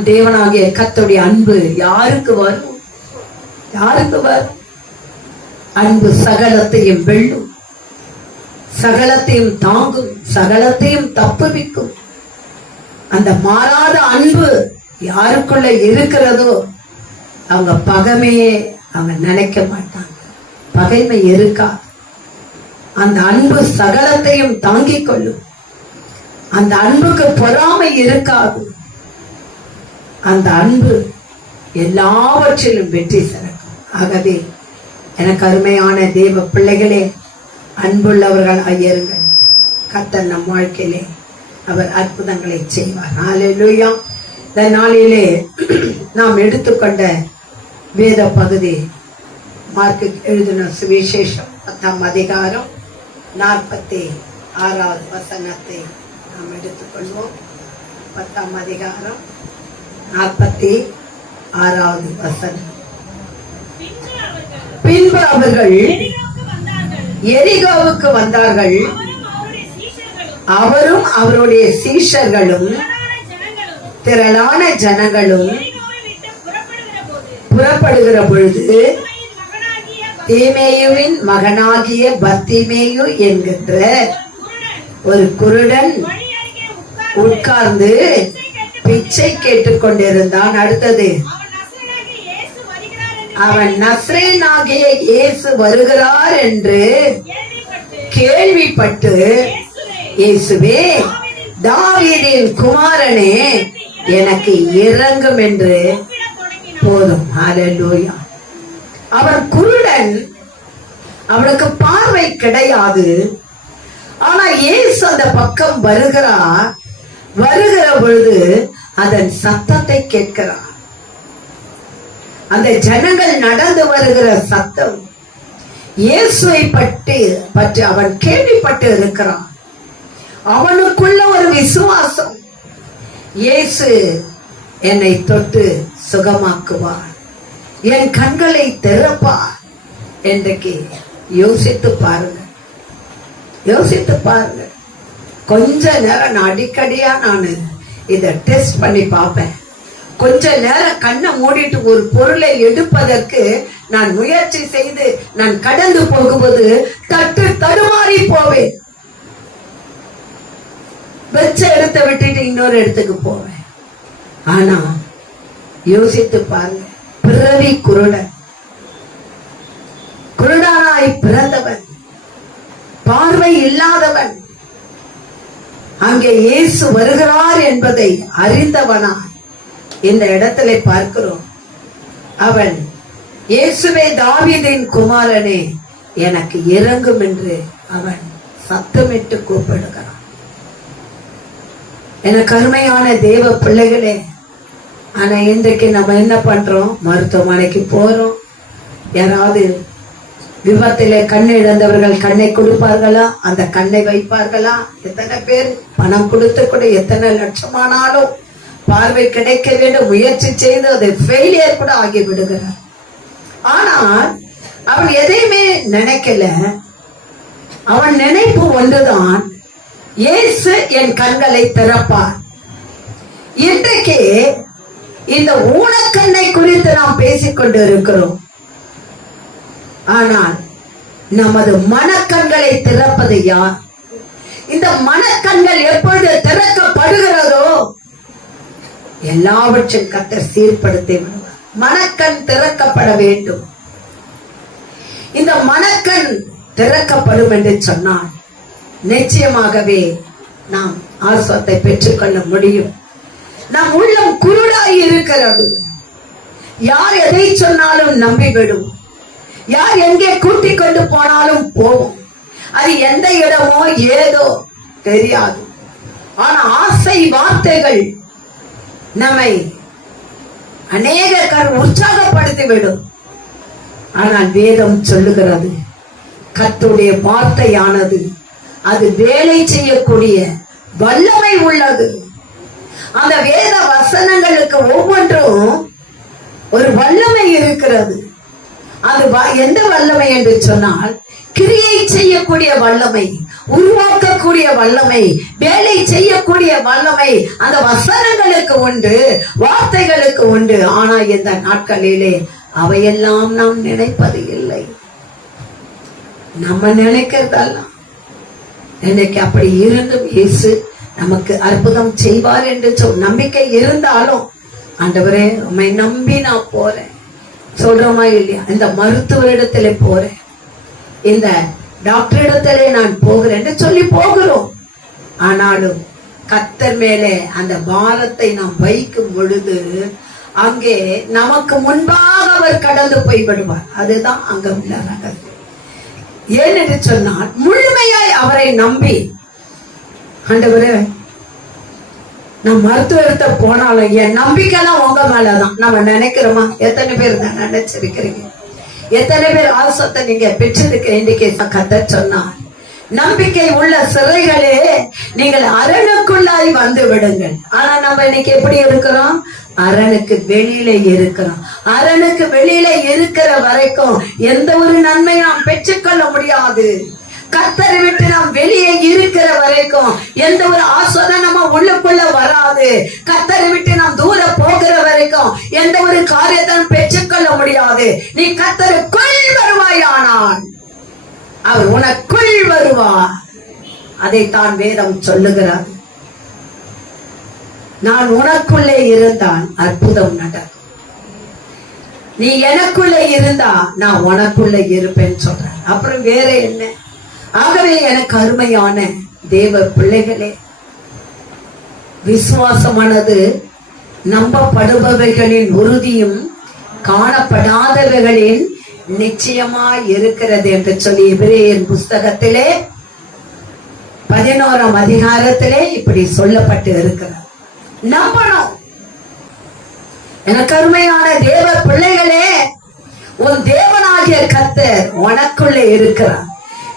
நம் தேவனாகிய கர்த்தருடைய அன்பு யாருக்கு வரும்? யாருக்கு வரும்? அன்பு சகலத்தையும் வெல்லும், சகலத்தையும் தாங்கும், சகலத்தையும் தப்புவிக்கும். அந்த மாறாத அன்பு யாருக்குள்ள இருக்கிறதோ அவங்க பகைமையே அவங்க நினைக்க மாட்டாங்க. பகைமை இருக்கா? அந்த அன்பு சகலத்தையும் தாங்கிக் கொள்ளும். அந்த அன்புக்கு பொறாமை இருக்காது. அந்த அன்பு எல்லாவற்றிலும் வெற்றி சிறக்கும். ஆகவே எனக்கு அருமையான தேவ பிள்ளைகளே, அன்புள்ளவர்கள் ஐயருங்கள். கர்த்தர் நம் வாழ்க்கையிலே அவர் அற்புதங்களை செய்வார். ஹல்லேலூயா. இந்த நாளிலே நாம் எடுத்துக்கொண்ட வேத பகுதி மார்க்கு எழுதின சுவிசேஷம் 10ஆம் அதிகாரம் 46வது வசனத்தை நாம் எடுத்துக்கொள்வோம். 10ஆம் அதிகாரம் 46வது வசனம். பின்பு அவர்கள் எரிகோவுக்கு வந்தார்கள். அவரும் அவருடைய சீஷர்களும் திரளான ஜனங்களும் புறப்படுகிற பொழுது தீமேயுவின் மகனாகிய பர்த்திமேயு என்கின்ற ஒரு குருடன் உட்கார்ந்து பிச்சை கேட்டுக் கொண்டிருந்தான். அடுத்தது, அவன் நஸ்ரேனாகிய இயேசு வருகிறார் என்று கேள்விப்பட்டு, இயேசுவே தாவீதின் குமாரனே எனக்கு இரங்கும் என்று போதும். ஹல்லேலூயா. அவன் குருடன், அவனுக்கு பார்வை கிடையாது. ஆனா இயேசு அந்த பக்கம் வருகிறார். வருகிற பொழுது அதன் சத்தத்தை கேட்கிறார். அந்த ஜனங்கள் நடந்து வருகிற சத்தம், இயேசுவை பற்றி அவன் கேள்விப்பட்டு இருக்கிறான். அவனுக்குள்ள ஒரு விசுவாசம், இயேசு என்னை தொட்டு சுகமாக்குவார், என் கண்களை திறப்பார். இன்றைக்கு யோசித்து பாருங்க, யோசித்து பாருங்க. கொஞ்ச நேரம் நான் அடிக்கடியா நான் இதை டெஸ்ட் பண்ணி பார்ப்பேன். கொஞ்ச நேரம் கண்ணை மூடிட்டு ஒரு பொருளை எடுப்பதற்கு நான் முயற்சி செய்து நான் கடந்து போகும்போது தடுமாறி போவேன். வெச்ச இடத்த விட்டுட்டு இன்னொரு இடத்துக்கு போவேன். ஆனா யோசித்து பாருங்க, பிறவி குருடன், குருடானாய் பிறந்தவன், பார்வை இல்லாதவன், அங்கே இயேசு வருகிறார் என்பதை அறிந்தவனா இந்த இடத்துல பார்க்கிறோம். அவன், இயேசுவே தாவீதின் குமாரனே எனக்கு இரங்கும் என்று அவன் சத்தமிட்டு கூப்பிடுகிறான். எனக்கு அருமையான தேவ பிள்ளைகளே, ஆனா இன்றைக்கு நம்ம என்ன பண்றோம்? மருத்துவமனைக்கு போறோம். யாராவது விபத்திலே கண் இழந்தவர்கள் கண்ணை கொடுப்பார்களா? அந்த கண்ணை வைப்பார்களா? எத்தனை பேர் பணம் கொடுத்து கூட எத்தனை லட்சமானாலும் பார்வை கிடைக்க வேண்டும் முயற்சி செய்து அது ஃபெயிலியர் கூட ஆகி விடுகிறார். ஆனால் அவன் எதையுமே நினைக்கல. அவன் நினைப்பு ஒன்றுதான், இயேசு என் கண்களை திறப்பார். இன்றைக்கு இந்த ஊனக்கண்ணை குறித்து நாம் பேசிக்கொண்டு இருக்கிறோம். ஆனால் நமது மனக்கண்களை திறப்பது யார்? இந்த மனக்கண்கள் எப்பொழுது திறக்கப்படுகிறதோ எல்லாவற்றையும் கர்த்தர் சீர்படுத்தி விடுவார். மனக்கண் திறக்கப்பட வேண்டும். இந்த மனக்கண் திறக்கப்படும் என்று சொன்னால் நிச்சயமாகவே நாம் ஆசீர்வாதத்தை பெற்றுக்கொள்ள முடியும். நம் உள்ளம் குருடாய் இருக்கிறது. யார் எதை சொன்னாலும் நம்பிவிடும். யார் எங்கே கூட்டிக் கொண்டு போனாலும் போவோம். அது எந்த இடமோ ஏதோ தெரியாது. ஆனா ஆசை வார்த்தைகள் நம்மை அநேக உற்சாகப்படுத்திவிடும். ஆனால் வேதம் சொல்லுகிறது, கர்த்தருடைய வார்த்தையானது அது வேலை செய்யக்கூடிய வல்லமை உள்ளது. அந்த வேத வசனங்களுக்கு ஒவ்வொன்றும் ஒரு வல்லமை இருக்கிறது. அது எந்த வல்லமை என்று சொன்னால் கிரியை செய்யக்கூடிய வல்லமை, உருவாக்கக்கூடிய வல்லமை, வேலை செய்யக்கூடிய வல்லமை அந்த வசனங்களுக்கு உண்டு, வார்த்தைகளுக்கு உண்டு. ஆனா இந்த நாட்களிலே அவையெல்லாம் நாம் நினைப்பது இல்லை. நம்ம நினைக்கிறதெல்லாம் இன்னைக்கு அப்படி இருந்தும் இயேசு நமக்கு அற்புதம் செய்வார் என்று நம்பிக்கை இருந்தாலும், ஆண்டவரே உம்மை நம்பி நான் போறேன் சொல்றோமா இல்லையா? இந்த மருத்துவரிடத்துல போறேன், இந்த டாக்டர் இடத்திலே நான் போகிறேன் என்று சொல்லி போகிறோம். ஆனாலும் கர்த்தர் மேலே அந்த பாரத்தை நாம் வைக்கும் பொழுது அங்கே நமக்கு முன்பாக அவர் கடந்து போய் விடுவார். அதுதான் அங்க உள்ள ரகசியம். ஏனென்று சொன்னால் முழுமையாய் அவரை நம்பி, ஆண்டவரே நான் மருத்துவத்தை போனாலும் என் நம்பிக்கைலாம் உங்க மேலதான். நம்ம நினைக்கிறோமா? எத்தனை பேர் தான் நினைச்சிருக்கிறீங்க? எத்தனை பேர் ஆசத்தை நீங்க பெற்றிருக்க? இன்னைக்கு கர்த்தர் சொன்னார், நம்பிக்கை உள்ள சிறைகளே நீங்கள் அரணுக்குள்ளாய் வந்து விடுங்கள். ஆனா நம்ம இன்னைக்கு எப்படி இருக்கிறோம்? அரணுக்கு வெளியில இருக்கிறோம். அரணுக்கு வெளியில இருக்கிற வரைக்கும் எந்த ஒரு நன்மை நாம் பெற்றுக்கொள்ள முடியாது. கர்த்தரை விட்டு நாம் வெளியே இருக்கிற வரைக்கும் எந்த ஒரு ஆசோதனை நம்ம உள்ளுக்குள்ள வராது. கர்த்தரை விட்டு நாம் தூர போகிற வரைக்கும் எந்த ஒரு காரியத்தை பெற்றுக்கொள்ள முடியாது. நீ கர்த்தருக்குள் வருவாயானால் அவர் உனக்குள் வருவார். அதைத்தான் வேதம் சொல்லுகிறார். நான் உனக்குள்ளே இருந்தால் அற்புதம் நடக்கும். நீ எனக்குள்ளே இருந்தா நான் உனக்குள்ளே இருப்பேன்னு சொல்றேன். அப்புறம் வேற என்ன? ஆகவே எனக்கு அருமையான தேவ பிள்ளைகளே, விசுவாசமானது நம்பப்படுபவைகளின் உறுதியும் காணப்படாதவைகளின் நிச்சயமாய் இருக்கிறது என்று சொல்லி எபிரேயர் புஸ்தகத்திலே 11ஆம் அதிகாரத்திலே இப்படி சொல்லப்பட்டு இருக்கிறது. நம்பணும். எனக்கு அருமையான தேவ பிள்ளைகளே, உன் தேவனாகிய கர்த்தர் உனக்குள்ளே இருக்கிறார்.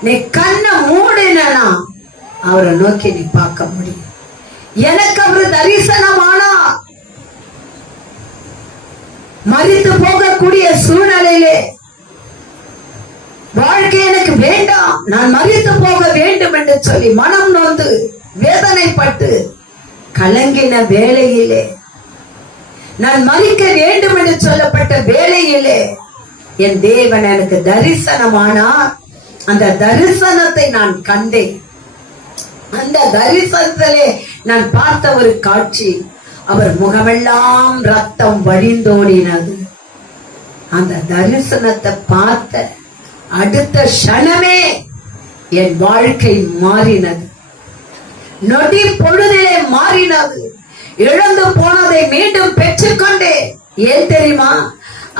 நீ கண்ணை மூடினா அவரை நோக்கி நீ பார்க்க முடியும். எனக்கு அவரு தரிசனமானா மரித்து போகக்கூடிய சூழ்நிலையிலே வாழ்க்கை எனக்கு வேண்டாம், நான் மரித்து போக வேண்டும் என்று சொல்லி மனம் நொந்து வேதனைப்பட்டு கலங்கின வேளையிலே, நான் மரிக்க வேண்டும் என்று சொல்லப்பட்ட வேளையிலே என் தேவன் எனக்கு தரிசனமானா அந்த தரிசனத்தை நான் கண்டேன். அந்த தரிசனத்திலே நான் பார்த்த ஒரு காட்சி, அவர் முகமெல்லாம் ரத்தம் வழிந்தோடினது. அந்த தரிசனத்தை பார்த்த அடுத்த க்ஷணமே என் வாழ்க்கை மாறினது. நொடி பொழுதிலே மாறினது. இழந்து போனதை மீண்டும் பெற்றுக்கொண்டேன். ஏன் தெரியுமா?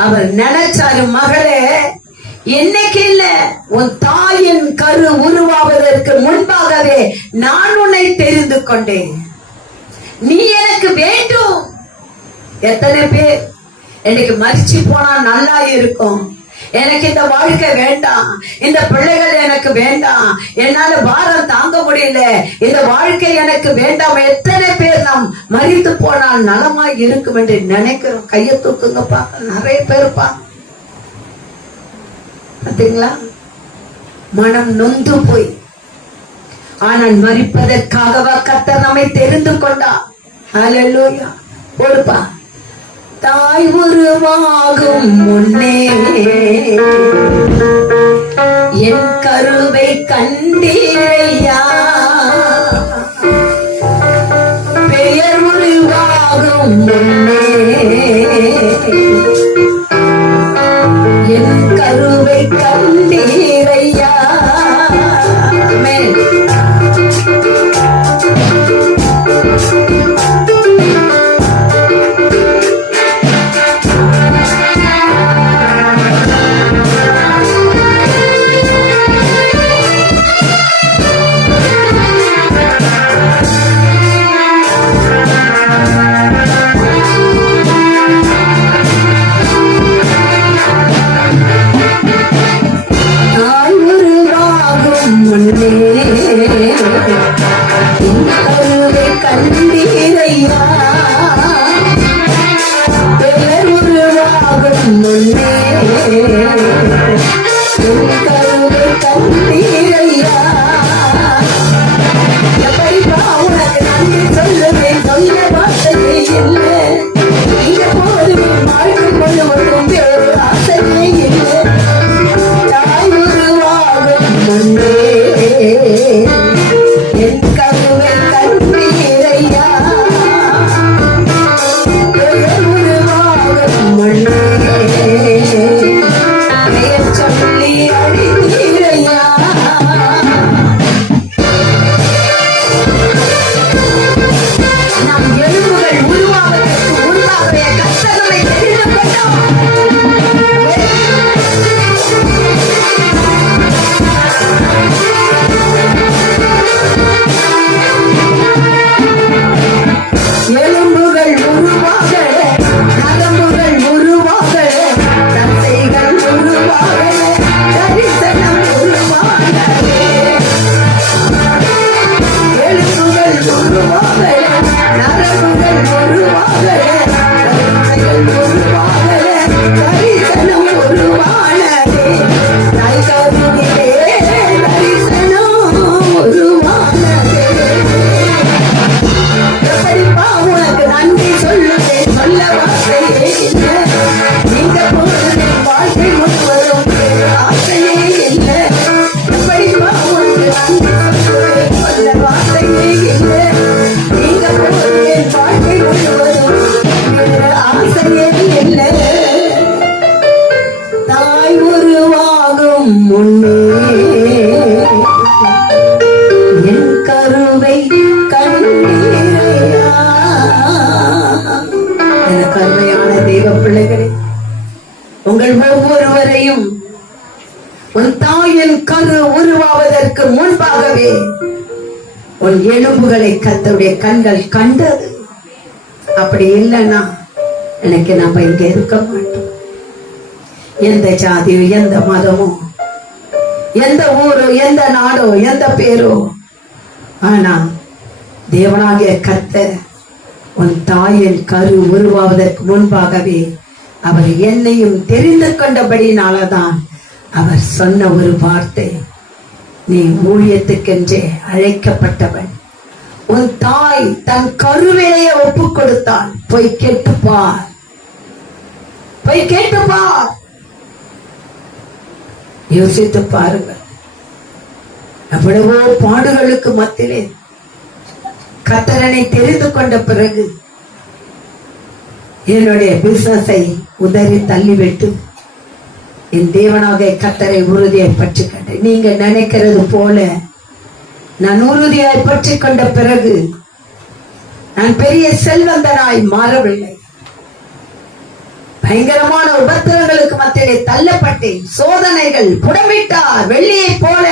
அவர் நினைச்சாரு, மகளே இன்னைக்கு இல்ல, உன் தாயின் கரு உருவாவதற்கு முன்பாகவே நான் உன்னை தெரிந்து கொண்டேன். நீ எனக்கு வேண்டும். எத்தனை பேர் எனக்கு மரிச்சு போனா நல்லா இருக்கும், எனக்கு இந்த வாழ்க்கை வேண்டாம், இந்த பிள்ளைகள் எனக்கு வேண்டாம், என்னால பாரம் தாங்க முடியல, இந்த வாழ்க்கை எனக்கு வேண்டாம். எத்தனை பேர் நாம் மரித்து போனால் நலமாய் இருக்கும் என்று நினைக்கிறோம்? கையை தூக்குங்கப்பா. நிறைய பேருப்பா. பாத்தீங்களா? மனம் நொந்து போய், ஆனால் மரிப்பதற்காகவா கர்த்தர் நம்மை தெரிந்து கொண்டா? ஹல்லேலூயா. போடுப்பா. தாய் உருவாகும் முன்னே என் கருவை கண்டீரையா, பெயர் உருவாகும் முன்னே என் கருவை கண்டீரையா. ஆமென். உருவாகும் முன்னே என் கருவை கண்டீரையா. எனக்கு அருமையான தெய்வ பிள்ளைகளே, உங்கள் ஒவ்வொருவரையும் உன் தாயின் கரு உருவாவதற்கு முன்பாகவே உன் எலும்புகளை கர்த்தருடைய கண்கள் கண்டது. அப்படி இல்லைன்னா எனக்கு நம்ம இங்க இருக்க மாட்டோம். எந்த ஜாதியோ, எந்த மதமோ, எந்த ஊரோ, எந்த நாடோ, எந்த பேரோ, ஆனா தேவனாகிய கர்த்தர் உன் தாயின் கரு உருவாவதற்கு முன்பாகவே அவர் என்னையும் தெரிந்து கொண்டபடினாலதான் அவர் சொன்ன ஒரு வார்த்தை, நீ ஊழியத்துக்கென்றே அழைக்கப்பட்டவன். உன் தாய் தன் கருவிலையை ஒப்பு கொடுத்தாள். போய் கேட்டுப்பார், போய் கேட்டுப்பார். யோசித்து பாருங்கள். எவ்வளவோ பாடுகளுக்கு மத்தியிலே கர்த்தரனை தெரிந்து கொண்ட பிறகு என்னுடைய பிசினஸை உதறி தள்ளிவிட்டு என் தேவனாக கர்த்தரை உறுதியாய் பற்றி கொண்டேன். நீங்க நினைக்கிறது போல நான் உறுதியாய் பற்றி கொண்ட பிறகு நான் பெரிய செல்வந்தனாய் மாறவில்லை. பயங்கரமான உபத்திரங்களுக்கு மத்தியிலே தள்ளப்பட்டேன். சோதனைகள் புடமிட்டார், வெள்ளியை போல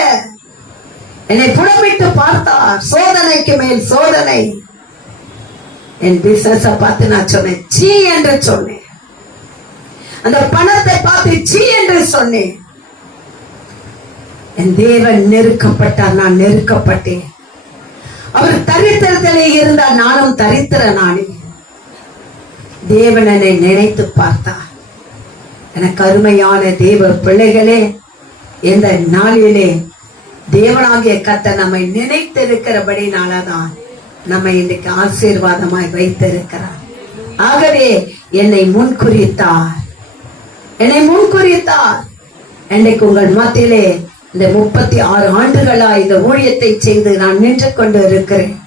என்னை புடமிட்டு பார்த்தார். சோதனைக்கு மேல் சோதனை. என் பிசினஸ பார்த்து நான் சொன்னேன், சீ என்று சொன்னேன். அந்த பணத்தை பார்த்து சீ என்று சொன்னேன். என் தேவன் நெருக்கப்பட்டார், நான் நெருக்கப்பட்டேன். அவர் தரித்திரத்திலே இருந்தார், நானும் தரித்திரனானே. தேவன் என்னை நினைத்து பார்த்தார். எனக்கு அருமையான தேவ பிள்ளைகளே, இந்த நாளிலே தேவனாகிய கர்த்தர் நம்மை நினைத்திருக்கிறபடினாலதான் நம்மை இன்றைக்கு ஆசீர்வாதமாய் வைத்திருக்கிறார். ஆகவே என்னை முன்குறித்தார், என்னை முன்குறித்தார். இன்றைக்கு உங்கள் மத்தியிலே இந்த 36 ஆண்டுகளா இந்த ஊழியத்தை செய்து நான் நின்று கொண்டு இருக்கிறேன்.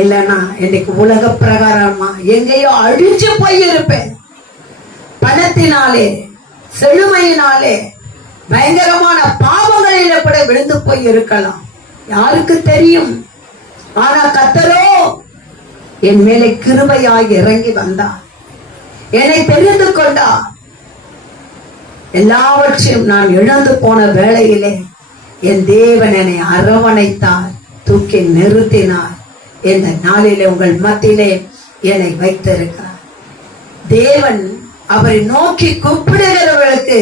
இல்லைன்னா இன்னைக்கு உலக பிரகாரமா எங்கேயோ அழிஞ்சு போயிருப்பேன். பணத்தினாலே, செழுமையினாலே, பயங்கரமான பாவங்களில கூட விழுந்து போய் இருக்கலாம், யாருக்கு தெரியும். ஆனா கர்த்தரோ என் மேலே கிருபையாய் இறங்கி வந்தார், என்னை தெரிந்து கொண்டார். எல்லாவற்றையும் நான் இழந்து போன வேளையிலே என் தேவன் என்னை அரவணைத்தார், தூக்கி நிறுத்தினார். இந்த நாளிலே உங்கள் மத்தியிலே என்னை வைத்திருக்கிறார். தேவன் அவரை நோக்கி கூப்பிடுகிறவர்களுக்கு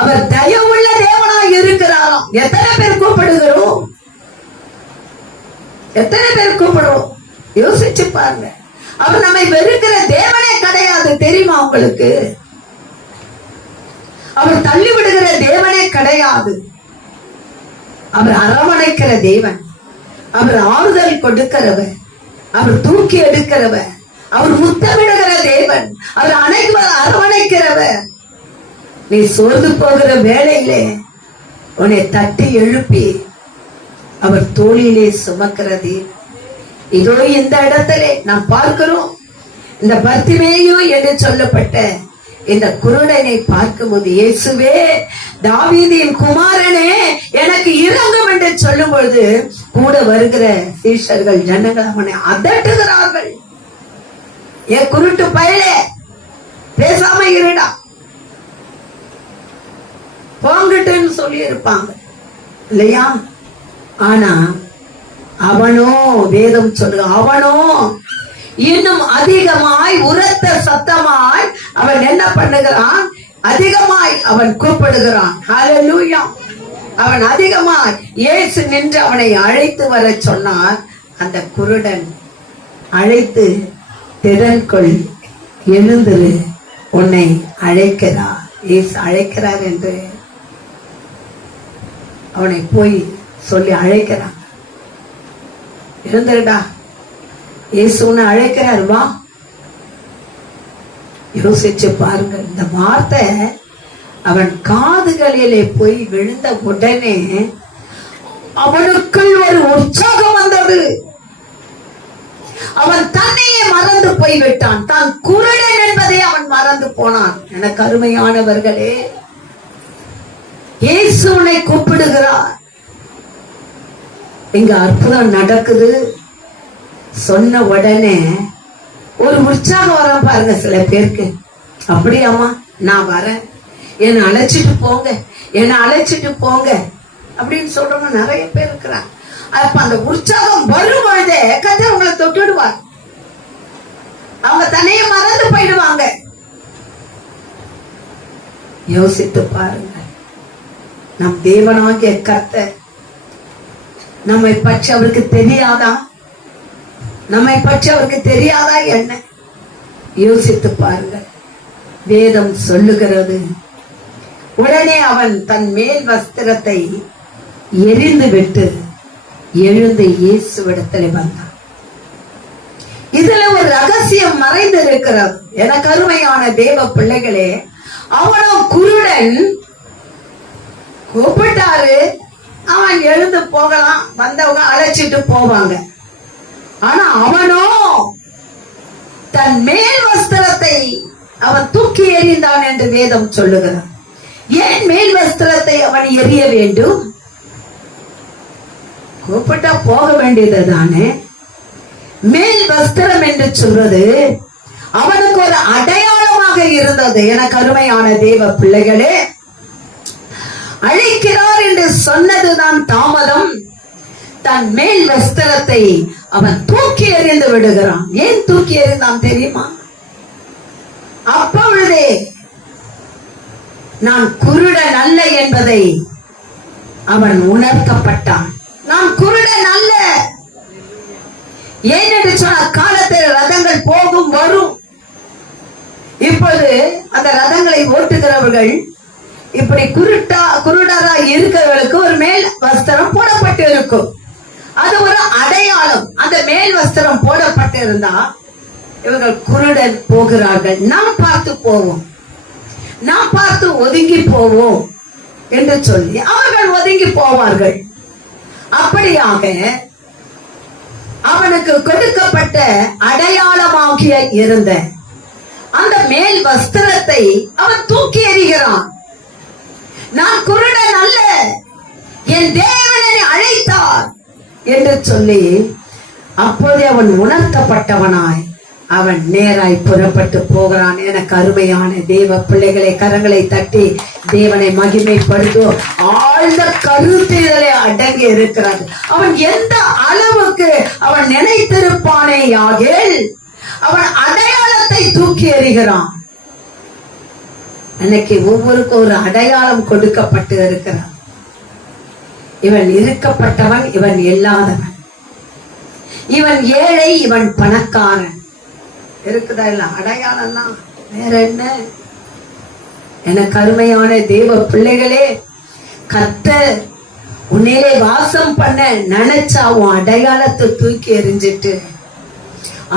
அவர் தயவுள்ள தேவனாய் இருக்கிறாராம். எத்தனை பேர் கூப்பிடுகிறோம்? எத்தனை பேர் கூப்பிடுறோம்? யோசிச்சு பாருங்க. அவர் நம்மை வெறுக்கிற தேவனே கிடையாது, தெரியுமா உங்களுக்கு? அவர் தள்ளி விடுகிற தேவனே கிடையாது. அவர் அரவணைக்கிற தேவன், அவர் ஆறுதல் கொடுக்கிறவர், அவர் தூக்கி எடுக்கிறவர், அவர் முத்தமிடுகிற தேவன், அவர் அரவணைக்கிறவர். நீ சோர்ந்து போகிற வேளையிலே உன்னை தட்டி எழுப்பி அவர் தோளிலே சுமக்கிறது. இதோ இந்த இடத்திலே நாம் பார்க்கிறோம். இந்த பர்த்திமேயு என்று சொல்லப்பட்ட இந்த குருடனை பார்க்கும்போது, இயேசுவே தாவீதின் குமாரனே எனக்கு இரங்கும் என்று சொல்லும் பொழுது கூட வருகிற சீஷர்கள், ஜனங்கள் அவனை அதட்டுகிறார்கள். ஏ குருட்டு பயலே, பேசாம இருடா, போங்கட்டுன்னு சொல்லி இருப்பாங்க இல்லையா? ஆனா அவனோ, வேதம் சொல்லுங்க, அவனோ இன்னும் அதிகமாய் உரத்த சத்தமாய் அவன் என்ன பண்ணுகிறான்? அதிகமாய் அவன் கூப்பிடுகிறான். ஹல்லேலூயா. அவன் அதிகமாய் இயேசு நின்று அவனை அழைத்து வர சொன்னார். அந்த குருடன் அழைத்து, திறன் கொள், எழுந்திரு, உன்னை அழைக்கிறார், இயேசு அழைக்கிறார் என்று அவனை போய் சொல்லி அழைக்கிறான். எழுந்திருடா, இயேசு உன்னை அழைக்கிறார், வா. யோசிச்சு பாருங்க. இந்த வார்த்தை அவன் காதுகளிலே போய் விழுந்த உடனே அவனுக்குள் ஒரு உற்சாகம் வந்தது. அவன் தன்னையே மறந்து போய்விட்டான். தான் குருடன் என்பதை அவன் மறந்து போனான். எனக்கு அருமையானவர்களே, இயேசு இயேசு உன்னை கூப்பிடுகிறார். இங்க அற்புதம் நடக்குது. சொன்ன உடனே ஒரு உற்சாகம் வர பாருங்க சில பேருக்கு. அப்படியாமா, நான் வரேன், என்னை அழைச்சிட்டு போங்க, என்னை அழைச்சிட்டு போங்க அப்படின்னு சொல்றவங்க நிறைய பேர் இருக்கிறாங்க. அப்ப அந்த உற்சாகம் வரும்பொழுதே கர்த்தர் உங்களை தொட்டுடுவார். அவங்க தன்னையே மறந்து போயிடுவாங்க. யோசித்து பாருங்க. நம் தேவனாகிய கர்த்தர் நம்மை பற்றி அவருக்கு தெரியாதா? நம்மை பற்றி அவருக்கு தெரியாதா என்ன? யோசித்து பாருங்க. வேதம் சொல்லுகிறது, உடனே அவன் தன் மேல் வஸ்திரத்தை எரிந்து விட்டு எழுந்து இயேசுவிடத்தில் வந்தான். இதுல ஒரு ரகசியம் மறைந்து இருக்கிறது. எனக்கு அருமையான தேவ பிள்ளைகளே, அவனோ குருடன், கூப்பிட்டாரு, அவன் எழுந்து போகலாம், வந்தவங்க அழைச்சிட்டு போவாங்க. ஆனா அவனோ தன் மேல் வஸ்திரத்தை அவன் தூக்கி எறிந்தான் என்று வேதம் சொல்லுகிறான். ஏன் மேல் வஸ்திரத்தை அவன் எறிய வேண்டும்? கூப்பிட்டா போக வேண்டியது தானே. மேல் வஸ்திரம் என்று சொல்றது அவனுக்கு ஒரு அடையாளமாக இருந்தது. எனக்கு அருமையான தேவ பிள்ளைகளே, அழைக்கிறார் என்று சொன்னதுதான் தாமதம். தன் மேல் வஸ்திரத்தை அவன் தூக்கி எறிந்து விடுகிறான். ஏன் தூக்கி எறிந்தான் தெரியுமா? அப்பொழுதே நான் குருடன் அல்ல என்பதை அவன் உணர்த்தப்பட்டான். நான் குருடன் அல்ல. ஏனென்று சொன்ன காலத்தில் ரதங்கள் போகும் வரும். இப்போது அந்த ரதங்களை ஓட்டுகிறவர்கள் இப்படி குருடரா இருக்கிறவர்களுக்கு ஒரு மேல் வஸ்திரம் போடப்பட்டு இருக்கும். அது ஒரு அடையாளம். அந்த மேல் வஸ்திரம் போடப்பட்டு இருந்தா இவர்கள் குருடன் போகிறார்கள், நாம் பார்த்து போவோம், நாம் பார்த்து ஒதுங்கி போவோம் என்று சொல்லி அவர்கள் ஒதுங்கி போவார்கள். அப்படியாக அவனுக்கு கொடுக்கப்பட்ட அடையாளமாகிய இருந்த அந்த மேல் வஸ்திரத்தை அவன் தூக்கி எறிகிறான். நான் குருடன் அல்ல, என் தேவனை அழைத்தார் என்று சொல்லி அப்போதே அவன் உணர்த்தப்பட்டவனாய் அவன் நேராய் புறப்பட்டு போகிறான். எனக்கு அருமையான தேவ பிள்ளைகளை, கரங்களை தட்டி தேவனை மகிமைப்படுத்தும். ஆழ்ந்த கருத்திலே அடங்கி இருக்கிறது. அவன் எந்த அளவுக்கு அவன் நினைத்திருப்பானே யாகேல், அவன் அடையாளத்தை தூக்கி எறிகிறான். அன்னைக்கு ஒவ்வொருக்கும் ஒரு அடையாளம் கொடுக்கப்பட்டு இருக்கிறான். இவன் இருக்கப்பட்டவன், இவன் இல்லாதவன், இவன் ஏழை, இவன் பணக்காரன். இருக்குதா இல்ல அடையாளம்லாம்? வேற என்ன? எனக்கு அருமையான தேவ பிள்ளைகளே, கர்த்தர் உன்னிலே வாசம் பண்ண நினைச்சா உன் அடையாளத்தை தூக்கி எறிஞ்சிட்டு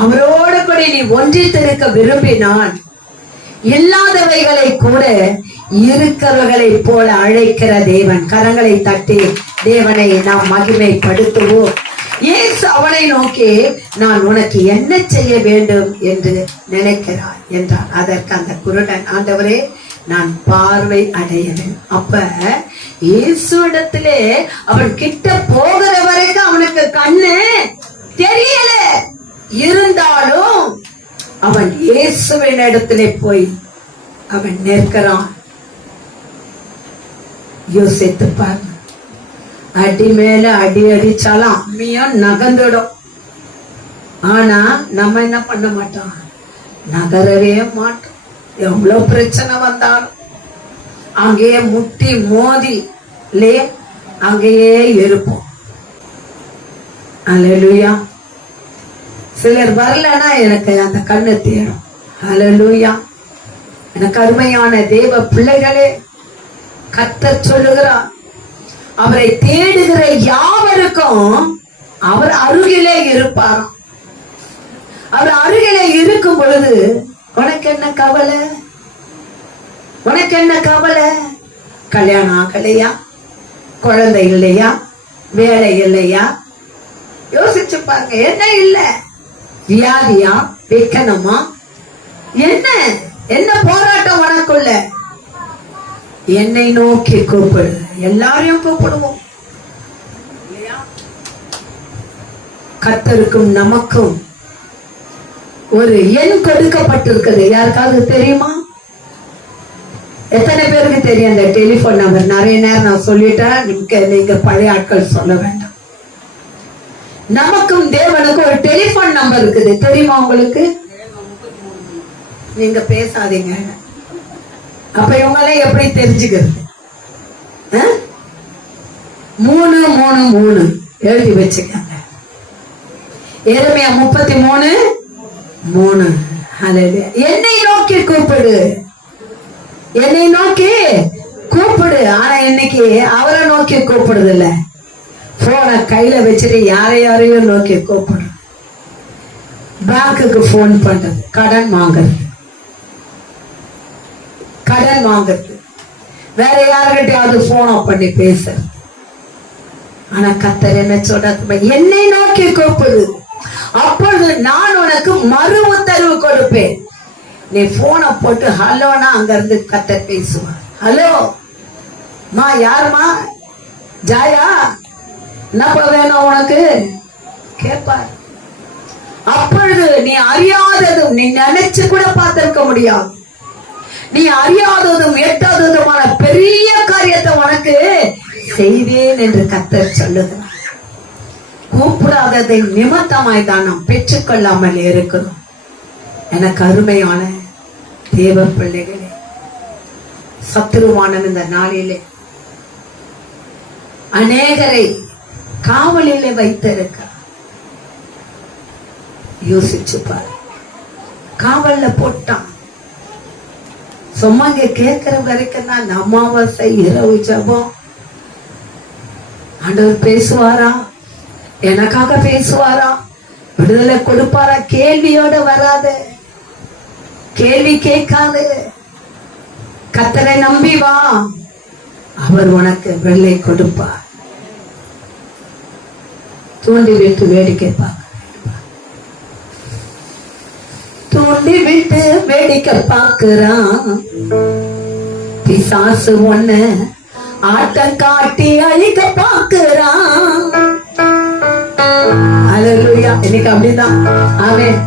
அவரோடு கூட நீ ஒன்றித்திருக்க விரும்பினான், இல்லாதவைகளை கூட இருக்கிறவர்களை போல அழைக்கிற தேவன். கரங்களை தட்டி தேவனை நாம் மகிமைப்படுத்துவோம். இயேசு அவனை நோக்கி, நான் உனக்கு என்ன செய்ய வேண்டும் என்று நினைக்கிறாய் என்றார். அதற்கு அந்த குருடன், ஆண்டவரே, நான் பார்வை அடையவேன். அப்ப இயேசுவிடத்திலே அவன் கிட்ட போகிற வரைக்கும் அவனுக்கு கண்ணு தெரியல. இருந்தாலும் அவன் இயேசுவின் இடத்திலே போய் அவன் நிற்கிறான். யோசித்து பாரு. அடி மேல அடி அடிச்சாலும் அம்மியும் நகர்ந்துடும். ஆனா நம்ம என்ன பண்ண மாட்டோம், நகரவே மாட்டோம். எவ்வளவு பிரச்சனை வந்தாலும் அங்கேயே முட்டி மோதி அங்கேயே இருப்போம். அல்லேலூயா. சிலர் வரலன்னா எனக்கு அந்த கண்ணு தேடும். அல்லேலூயா. எனக்கு அருமையான தேவ பிள்ளைகளே, கர்த்தர் சொல்லுகிறார், அவரை தேடுகிற யாவருக்கும் அவர் அருகிலே இருப்பார். அவர் அருகிலே இருக்கும் பொழுது உனக்கு என்ன கவலை? உனக்கு என்ன கவலை? கல்யாணம் ஆகலையா? குழந்தை இல்லையா? வேலை இல்லையா? யோசிச்சு பாருங்க. என்ன இல்ல? வியாதியா? விக்கனமா? என்ன என்ன போராட்டம் உனக்குள்ள? என்னை நோக்கி கூப்பிடு. எல்லாரையும் கூப்பிடுவோம் இல்லையா? கர்த்தருக்கும் நமக்கும் ஒரு எண் கொடுக்கப்பட்டிருக்குது. யாருக்காவது தெரியுமா? எத்தனை பேருக்கு தெரியும் அந்த டெலிபோன் நம்பர்? நிறைய நேரம் நான் சொல்லிட்டேன், நீங்க பழைய ஆட்கள் சொல்ல வேண்டாம். நமக்கும் தேவனுக்கும் ஒரு டெலிபோன் நம்பர் இருக்குது, தெரியுமா உங்களுக்கு? நீங்க பேசாதீங்க. அப்ப இவங்களே எப்படி தெரிஞ்சுக்கிறது? 333 எழுதி வச்சுக்காங்க. எரேமியா 33:3. என்னை நோக்கி கூப்பிடு, என்னை நோக்கி கூப்பிடு. ஆனா இன்னைக்கு அவரை நோக்கி கூப்பிடுது இல்ல, போனை கையில வச்சுட்டு யாரையும் நோக்கி கூப்பிடு. பேங்குக்கு போன் பண்றது, கடன் வாங்குறது, வேற யாருக்கிட்டையாவது போன் பண்ணி பேசுறது. ஆனா கர்த்தர் என்ன சொல்றது? என்னை நோக்கி கூப்பிடு, அப்பொழுது நான் உனக்கு மறு உத்தரவு கொடுப்பேன். நீ போனை போட்டு ஹலோனா அங்க இருந்து கர்த்தர் பேசுவார். ஹலோ மா, யாருமா? ஜாயா, என்னப்பா வேணும் உனக்கு கேட்பார். அப்பொழுது நீ அறியாததும், நீ நினைச்சு கூட பார்த்திருக்க முடியாது, நீ அறியாததும் எட்டாததுமான பெரிய காரியத்தை உனக்கு செய்வேன் என்று கர்த்தர் சொல்லுகிறார். கூப்பிடாததை நிமித்தமாய் தான் நாம் பெற்றுக்கொள்ளாமல் இருக்கிறோம். எனக்கு அருமையான தேவ பிள்ளைகளே, சத்துருவானன் இந்த நாளிலே அநேகரை காவலிலே வைத்திருக்க. யோசிச்சு பாரு, காவல்ல போட்டான். சும்மா கேட்கிற வரைக்கும் தான் அமாவாசை இரவு ஜபம். ஆண்டவர் பேசுவாரா? எனக்காக பேசுவாரா? விடுதலை கொடுப்பாரா? கேள்வியோட வராது, கேள்வி கேட்காது. கர்த்தரை நம்பி வா, அவர் உனக்கு வெள்ளை கொடுப்பார். தூண்டி விட்டு வேடிக்கை பார்க்க, தூண்டி விட்டு வேடிக்கை பார்க்கிறான் பிசாசு. ஒண்ணு ஆட்டம் காட்டி அழிக்க பார்க்கிறான். அல்லேலூயா. இன்னைக்கு அப்படிதான். ஆமென்.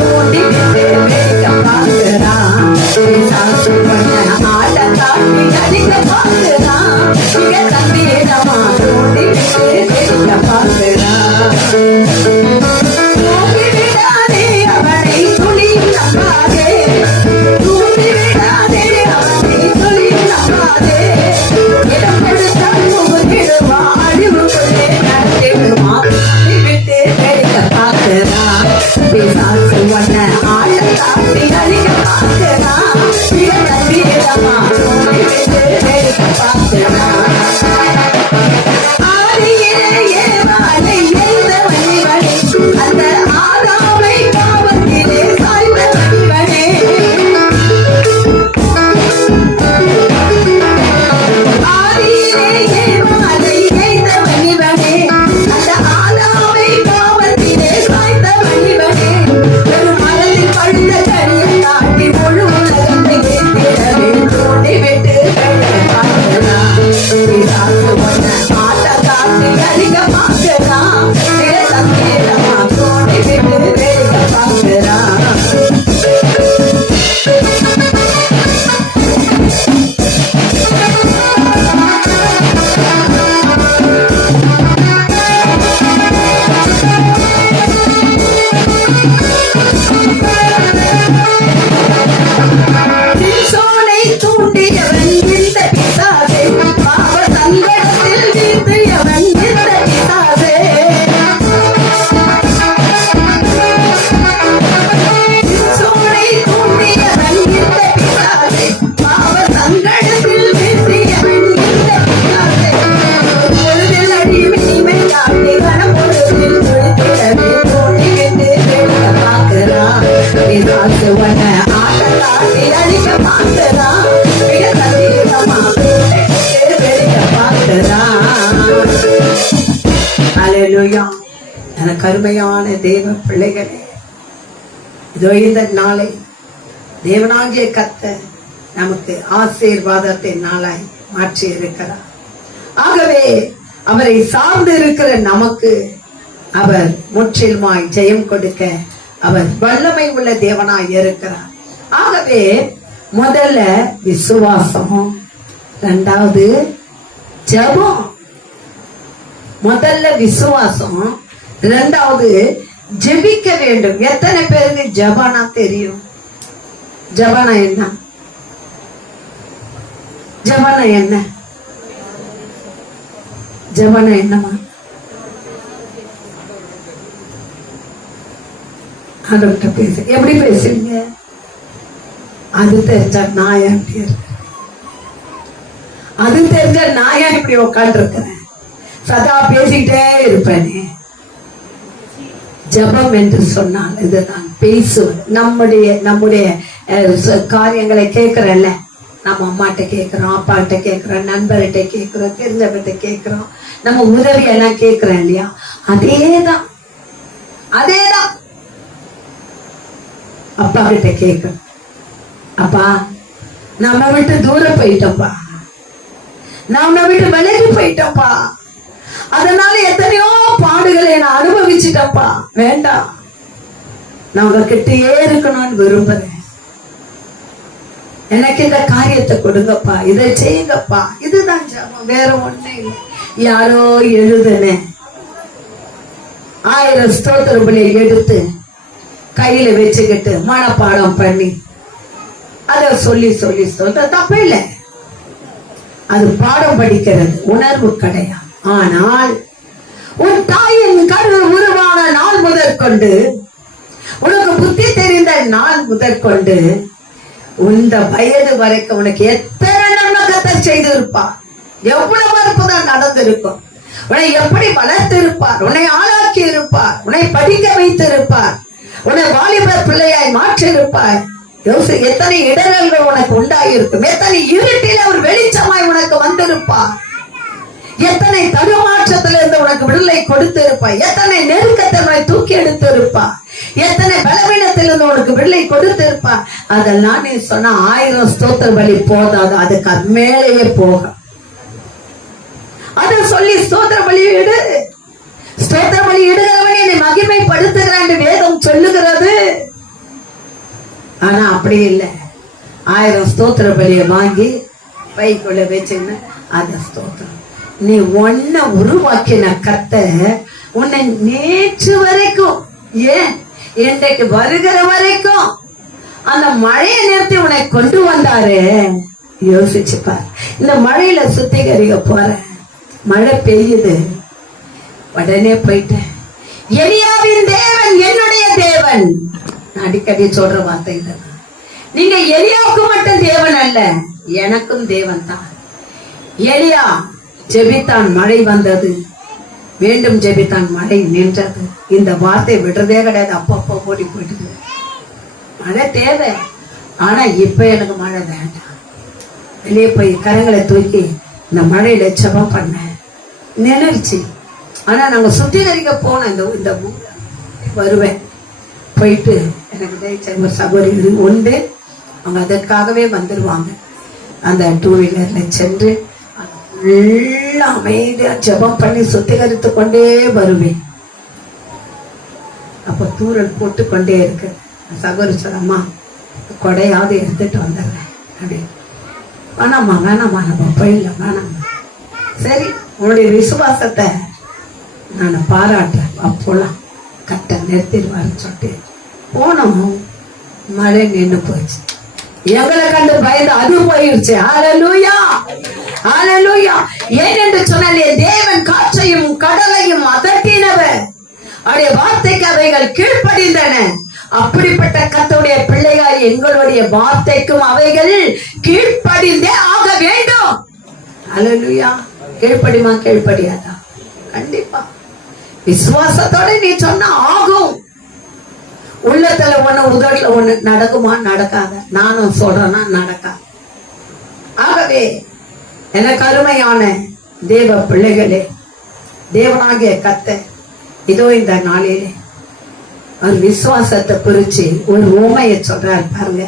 தூண்டி விட்டு வேடிக்கை பார்க்கிறான் பிசாசு. ஒண்ணு ஆட்டம் காட்டி அழிக்க பார்க்கிறான். மிக தந்திரமா தூண்டி விட்டு வேடிக்கை பார்க்கிறான். தூண்டி விடாதே அவனை, துளியும் நம்பாதே. தூண்டி விடாதே அவனை, துளியும் நம்பாதே. இடம் கொடுத்தால் முகுதிடுவான், அழிவுக்குள்ளே நடத்திடுவான். தூண்டி விட்டு வேடிக்கை பார்க்கிறான் பிசாசு. ஒன்ன ஆட்டம் காட்டி அழிக்க பார்க்கிறான். மிக தந்திரமா தூண்டி விட்டு வேடிக்கை பார்க்கிறான். அந்த ஆதாமை பாவத்திலே சாய்ந்தவனே, ஆதியிலே ஏவாளை ஏய்ந்தவனே, அந்த ஆதாமை பாவத்திலே சாய்ந்தவனே. ஒரு மரலில் பழுத்த கனியை காட்டி முழு உலகத்தை ஏற்றிடவே தூண்டி விட்டு பார்க்கலாம். பிசாசு ஒன்ன ஆட்டம் காட்டி அழிக்க பார்க்கலாம். சங்கீதமா தூண்டி விட்டு வேடிக்கை பார்க்கிறான். சிம்சோனை தூண்டியவன் இந்த பிசாசே, பாவ சங்கடத்தில் வீழ்த்தியவன் இந்த பிசாசே. சிம்சோனை தூண்டியவன் இந்த பிசாசே, பாவ சங்கடத்தில் வீழ்த்தியவன் இந்த பிசாசே. பொழுதில் அடிமைமை காட்டி கனப்பொழுதில் துடித்திடவே தூண்டி விட்டு வேடிக்கை பார்க்கிறான். பிசாசு ஒன்ன ஆட்டம் காட்டி அழிக்க பார்க்கிறான். மிக தந்திரமா வேடிக்கை பார்க்கிறான். அல்லேலூயா. எனக்கு அருமையான தேவ பிள்ளைகளே, இதோ இந்த நாளை தேவனாகிய கர்த்தர் நமக்கு ஆசீர்வாதத்தின் நாளாய் மாற்றி இருக்கிறார். ஆகவே அவரை சார்ந்து இருக்கிற நமக்கு அவர் முற்றிலுமாய் ஜெயம் கொடுக்க அவர் வல்லமை உள்ள தேவனாய் இருக்கிறார். ஆகவே முதல்ல விசுவாசம், இரண்டாவது ஜெபம். முதல்ல விசுவாசம், இரண்டாவது ஜெபிக்க வேண்டும். எத்தனை பேருக்கு ஜெபனா தெரியும்? ஜெபனா என்ன? ஜெபனா என்ன? ஜெபனா என்னமா? ஆண்டவர்கிட்ட பேச எப்படி பேசுவீங்க? அது தெரிஞ்ச நாயா இப்படி இருக்கு, அது தெரிஞ்ச நாயா இப்படி உட்காந்து இருக்கிறேன், சதா பேசிக்கிட்டே இருப்பேனே. ஜபம் என்று சொன்னால் இதுதான் பேசுவது. நம்முடைய காரியங்களை கேட்கிறல்ல, நம்ம அம்மாட்ட கேட்கிறோம், அப்பாட்ட கேட்கிறோம், நண்பர்கிட்ட கேட்கிறோம், தெரிஞ்சவர்கிட்ட கேட்கிறோம், நம்ம உதவி எல்லாம் கேட்கிறோம் இல்லையா? அதேதான் அப்பா கிட்ட கேட்கிறோம். அப்பா, நம்ம விட்டு தூரம் போயிட்டோம்ப்பா, நம்ம விட்டு விலகி போயிட்டோம்ப்பா, அதனால எத்தனையோ பாடுகளை நான் அனுபவிச்சுட்டப்பா, வேண்டாம், நான் உங்ககிட்டயே இருக்கணும்னு விரும்புறேன், எனக்கு இந்த காரியத்தை கொடுங்கப்பா, இதை செய்யுங்கப்பா. இதுதான் ஜெபம், வேற ஒண்ணே இல்லை. யாரோ எழுதுன 1000 ஸ்தோத்திர பலியை எடுத்து கையில வச்சுக்கிட்டு மனப்பாடம் பண்ணி அத சொல்லி தப்பே இல்லை, அது பாடம் படிக்கிறது, உணர்வு கிடையாது. ஆனால் உன் தாயின் கரு உருவான நாள் முதற்கொண்டு, உனக்கு புத்தி தெரிந்த நாள் முதற்கொண்டு, இந்த வயது வரைக்கும் உனக்கு எத்தனை நன்மகத்தை செய்திருப்பார், எவ்வளவு அற்புதம் நடந்திருக்கும், உன்னை எப்படி வளர்த்து இருப்பார், உன்னை ஆளாக்கி இருப்பார், உன்னை படிக்க வைத்திருப்பார், உன்னை வாலிபர் பிள்ளையாய் மாற்றி இருப்பார். எத்தனை இடர்கள் உனக்கு உண்டாயிருக்கும், எத்தனை இருட்டில் அவர் வெளிச்சமாய் உனக்கு வந்திருப்பார், எத்தனை தடுமாற்றத்திலிருந்து உனக்கு விடுதலை கொடுத்து இருப்பார், எத்தனை நெருக்கத்தை தூக்கி எடுத்து இருப்பார், எத்தனை பலவீனத்திலிருந்து உனக்கு விடுதலை கொடுத்து இருப்பார். அதெல்லாம் நீ சொன்ன 1000 ஸ்தோத்திர பலி போதாது, அதுக்கு மேலேயே போக. அத சொல்லி ஸ்தோத்திர பலி இடு, ஸ்தோத்திர பலி இடுகிறவனை என்னை மகிமைப்படுத்துகிறான் என்று வேதம் சொல்லுகிறது. ஆனா அப்படி இல்லை, 1000 ஸ்தோத்திர பலியை வாங்கி பைக்குள்ள வச்சுன்னு அத ஸ்தோத்திரம். நீ ஒன்ன உருவாக்கின கர்த்தர் உன்னை நேற்று வரைக்கும், ஏன் இன்றைக்கு வருகிற வரைக்கும் அந்த மழையை நிறுத்தி உன்னை கொண்டு வந்தாரு. யோசிச்சுப்பார். இந்த மழையில சுத்திகரிக்க போற, மழை பெய்யுது, உடனே போயிட்டேன். எலியாவின் தேவன் என்னுடைய தேவன். நான் அடிக்கடி சொல்ற வார்த்தை இல்லை. நீங்க எலியாவுக்கு மட்டும் தேவன் அல்ல, எனக்கும் தேவன் தான். எலியா ஜெபித்தான், மழை வந்தது, மீண்டும் ஜெபித்தான், மழை நின்றது. இந்த வார்த்தை விடுறதே கிடையாது, அப்பப்போ ஓடி போயிட்டு. மழை தேவை, ஆனா இப்ப எனக்கு மழை வேண்டாம். வெளியே போய் கரங்களை தூக்கி இந்த மழையில ஜெபம் பண்ண நினைச்சு. ஆனா நாங்க சுத்திகரிக்க போன இந்த வருவேன், போயிட்டு எனக்கு ஒரு சகோதரி உண்டு, அவங்க அதற்காகவே வந்துருவாங்க. அந்த 2 வீலர்ல சென்று அமைதியா ஜெபம் பண்ணி சுத்திகரித்து கொண்டே வருவேன். அப்ப தூரல் போட்டு கொண்டே இருக்கு. சகோதரி சொன்னம்மா, கொடையாவது எடுத்துட்டு வந்துடுறேன் அப்படின்னு. வேணாம்மா நம்ம போயிடலாம், வேணாம்மா. சரி, உன்னுடைய விசுவாசத்தை நான் பாராட்டுறேன், அப்போலாம் கட்ட நிறுத்திடுவாருன்னு சொல்லிட்டு போனோம். மழை நின்று போச்சு, எங்களை கண்டு பயந்து அது போயிடுச்சு. ஹல்லேலூயா, ஹல்லேலூயா. ஏனென்று சொன்னாலே தேவன் காற்றையும் கடலையும் அதட்டினவர், அவருடைய வார்த்தைக்கு அவைகள் கீழ்ப்படிந்தன. அப்படிப்பட்ட கர்த்தருடைய பிள்ளைகள் எங்களுடைய வார்த்தைக்கும் அவைகள் கீழ்ப்படிந்தே ஆக வேண்டும். ஹல்லேலூயா. கீழ்ப்படிமா, கீழ்ப்படியாதா? கண்டிப்பா விசுவாசத்தோட நீ சொன்னா ஆகும். உள்ளத்துல ஒண்ணு, உதடுல ஒண்ணு நடக்குமா? நடக்காத. நானும் சொல்றேன்னா நடக்காது. ஆகவே எனக்கு அருமையான தேவ பிள்ளைகளே, தேவனாகிய கர்த்தர் இதோ இந்த நாளிலே அவர் விசுவாசத்தை குறிச்சு ஒரு உவமையை சொல்றார் பாருங்க.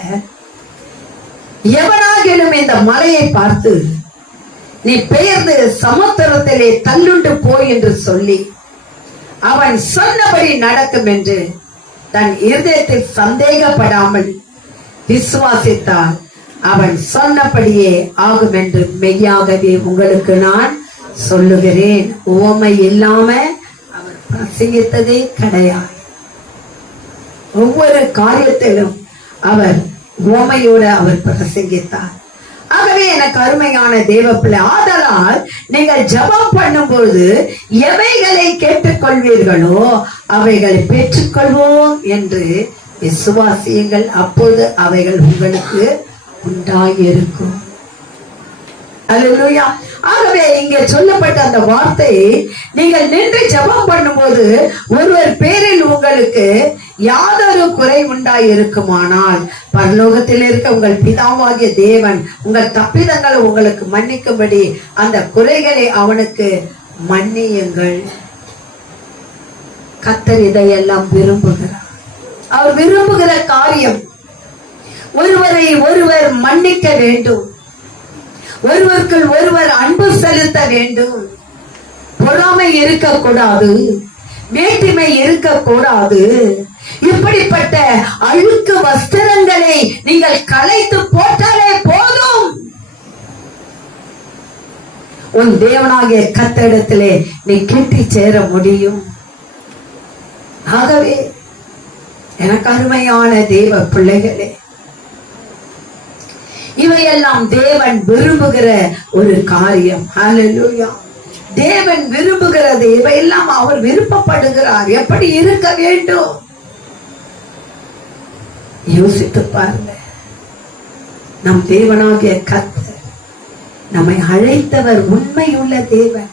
எவனாகிலும் இந்த மலையை பார்த்து நீ பெயர்ந்து சமுத்திரத்திலே தள்ளுண்டு போய் என்று சொல்லி அவன் சொன்னபடி நடக்கும் என்று தன் இருதயத்தில் சந்தேகப்படாமல் விசுவாசித்தால் அவன் சொன்னபடியே ஆகும் என்று மெய்யாகவே உங்களுக்கு நான் சொல்லுகிறேன். உவமை இல்லாம அவர் பிரசங்கித்ததே கிடையாது. ஒவ்வொரு காரியத்திலும் அவர் உவமையோடு அவர் பிரசங்கித்தார். ஆகவே எனக்கு அருமையான தேவ பிள்ளை, ஆதலால் நீங்கள் ஜெபம் பண்ணும்போது எவைகளை கேட்டுக்கொள்வீர்களோ அவைகளை பெற்றுக்கொள்வோம் என்று விசுவாசியுங்கள். அப்போது அவைகள் உங்களுக்கு உண்டாயிருக்கும். அல்லேலூயா. ஆகவே இங்கே சொல்லப்பட்ட அந்த வார்த்தை, நீங்கள் நின்று ஜெபம் பண்ணும்போது ஒருவர் பேரில் உங்களுக்கு யாதொரு குறை உண்டாயிருக்குமானால் பரலோகத்தில் இருக்க உங்கள் பிதாவாகிய தேவன் உங்கள் தப்பிதங்களை உங்களுக்கு மன்னிக்கும்படி அந்த குறைகளை அவனுக்கு மன்னியுங்கள். கர்த்தர் இதையெல்லாம் விரும்புகிறார். அவர் விரும்புகிற காரியம் ஒருவரை ஒருவர் மன்னிக்க வேண்டும், ஒருவருக்குள் ஒருவர் அன்பு செலுத்த வேண்டும், பொறாமை இருக்கக்கூடாது, மேட்டிமை இருக்கக்கூடாது. இப்படிப்பட்ட அழுக்கு வஸ்திரங்களை நீங்கள் களைத்து போட்டாலே போதும், உன் தேவனாகிய கர்த்தரிடத்திலே நீ கிட்டி சேர முடியும். ஆகவே எனக்கு அருமையான தேவ பிள்ளைகளே, இவையெல்லாம் தேவன் விரும்புகிற ஒரு காரியம். ஹல்லேலூயா. தேவன் விரும்புகிறது, இவையெல்லாம் அவர் விருப்பப்படுகிறார். எப்படி இருக்க வேண்டும் யோசித்து பாருங்க. நம் தேவனாகிய கர்த்தர் நம்மை அழைத்தவர் உண்மையுள்ள தேவன்.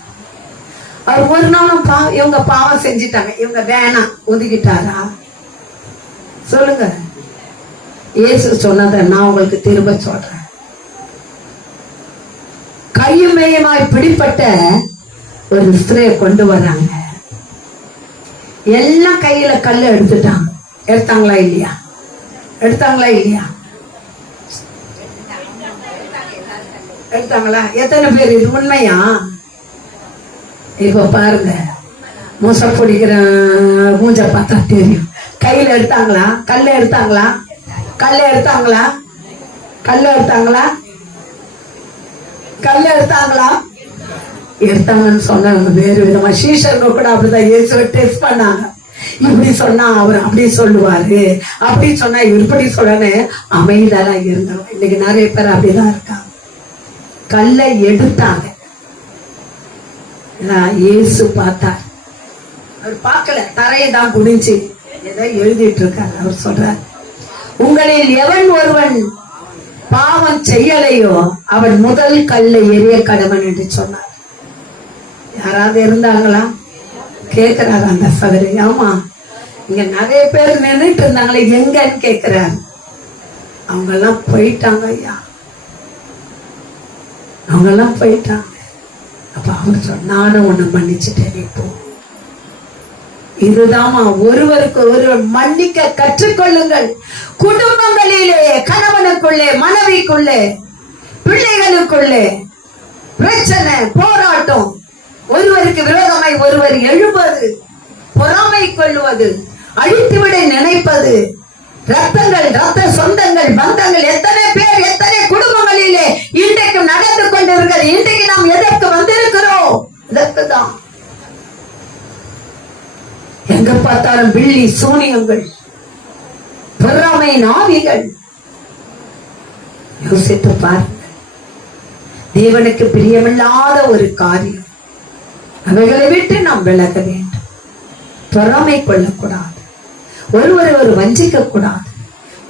அவர் ஒரு நாளும் இவங்க பாவம் செஞ்சிட்டாங்க, இவங்க வேணாம் ஒதுக்கிட்டாரா? சொல்லுங்க. இயேசு சொன்னதை நான் உங்களுக்கு திரும்ப சொல்றேன். கையும் மெய்யுமாய் பிடிப்பட்ட ஒரு ஸ்திரீயை கொண்டு வர்றாங்க. எல்லாம் கையில கல்ல எடுத்துட்டாங்க. எடுத்தாங்களா இல்லையா? எடுத்தாங்களா இல்லையா? எடுத்தாங்களா? எத்தனை பேர் இது உண்மையா? இப்ப பாருங்க, மூச பிடிக்கிற மூஞ்ச பார்த்தா தெரியும். கையில எடுத்தாங்களா? கல்ல எடுத்தாங்களா? கல்ல எடுத்தாங்களா? கல்ல எடுத்தாங்களா? கல்ல எடுத்தாங்களா? எடுத்தாங்கன்னு சொன்னாங்க. வேறு விதமா சீஷர்கள் கூட அப்படிதான் இயேசுவை டெஸ்ட் பண்ணாங்க. இப்படி சொன்னா அவர் அப்படி சொல்லுவாரு, அப்படி சொன்னா இவர் இப்படி சொல்லன்னு அமைதலா இருந்தாங்க. இன்னைக்கு நிறைய பேர் அப்படிதான் இருக்காங்க. கல்லை எடுத்தாங்க. இயேசு பார்த்தார். அவர் பார்க்கல, தரையை தான் குடிஞ்சு ஏதோ எழுதிட்டு இருக்காரு. அவர் சொல்றார், உங்களில் எவன் ஒருவன் பாவம் செய்யலையோ அவன் முதல் கல்லை எரிய கடவன் என்று சொன்னார். யாராவது இருந்தாங்களா? கேட்கிறாரு அந்த சகோதரி. ஆமா, இங்க நிறைய பேர் நின்றுட்டு இருந்தாங்களே, எங்கன்னு கேட்கிறாரு. அவங்க எல்லாம் போயிட்டாங்க ஐயா, அவங்க எல்லாம் போயிட்டாங்க. அப்ப அவர் சொன்ன, நானும் ஒண்ணு மன்னிச்சுட்டேன். இப்போ இதுதாமா, ஒருவருக்கு ஒருவர் மன்னிக்க கற்றுக்கொள்ளுங்கள். குடும்பங்களிலே, கணவனுக்குள்ளே, மனைவிக்குள்ளே, பிள்ளைகளுக்குள்ளே பிரச்சனை, போராட்டம், ஒருவருக்கு விரோதமாய் ஒருவர் எழுவது, பொறாமை கொள்வது, அழித்துவிட நினைப்பது, ரத்தங்கள், ரத்த சொந்தங்கள், பந்தங்கள், எத்தனை பேர் எத்தனை குடும்பங்களிலே இன்றைக்கு நடந்து கொண்டிருக்கிறது. இன்றைக்கு நாம் எதற்கு வந்திருக்கிறோம்? இதற்குதான். எங்க பார்த்தாலும் பில்லி சூனியங்கள், பொறாமை நாவிகள். யோசித்து பாருங்க. தேவனுக்கு பிரியமில்லாத ஒரு காரியம். அவைகளை விட்டு நாம் விலக வேண்டும். பொறாமை கொள்ளக்கூடாது, ஒருவரை ஒரு வஞ்சிக்க கூடாது,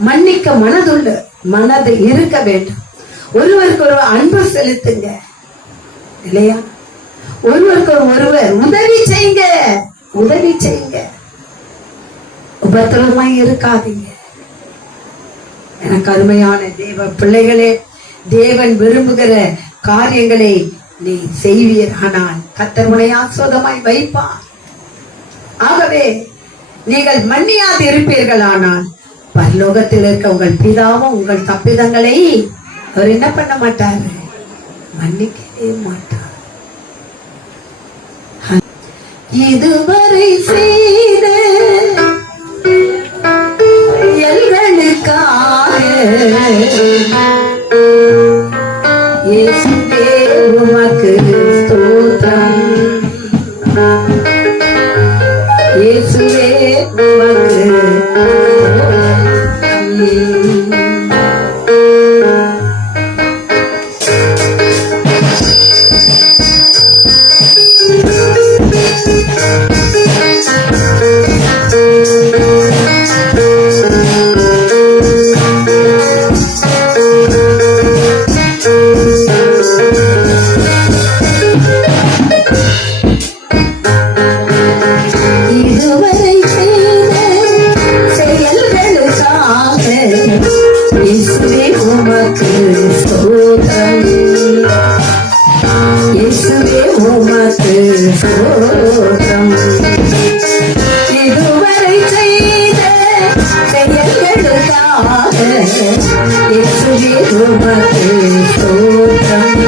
மன்னிக்க மனது இருக்க வேண்டும். ஒருவருக்கு ஒரு அன்பு செலுத்துங்க இல்லையா? ஒருவருக்கு ஒருவர் உதவி செய்யுங்க, உதவி செய்யுங்க. உபத்திரமாய் இருக்காதீங்க. எனக்கு அருமையான தேவ பிள்ளைகளே, தேவன் விரும்புகிற காரியங்களை நீ செய்வீர், ஆனால் கர்த்தர் உன்னை ஆசீர்வாதமாய் வைப்பார். ஆகவே நீங்கள் மன்னியாது இருப்பீர்களானால் பரலோகத்தில் இருக்க உங்கள் பிதாவும் உங்கள் தப்பிதங்களை அவர் என்ன பண்ண மாட்டாரு, மன்னிக்கவே மாட்டார். இதுவரை செய்த எங்களுக்காக இயேசுவே உமக்கு ஸ்தோத்திரம், இயேசுவே உமக்கு இதுவரை செய்த செயல்களுக்காக இயேசுவே உமக்கு ஸ்தோத்திரம்,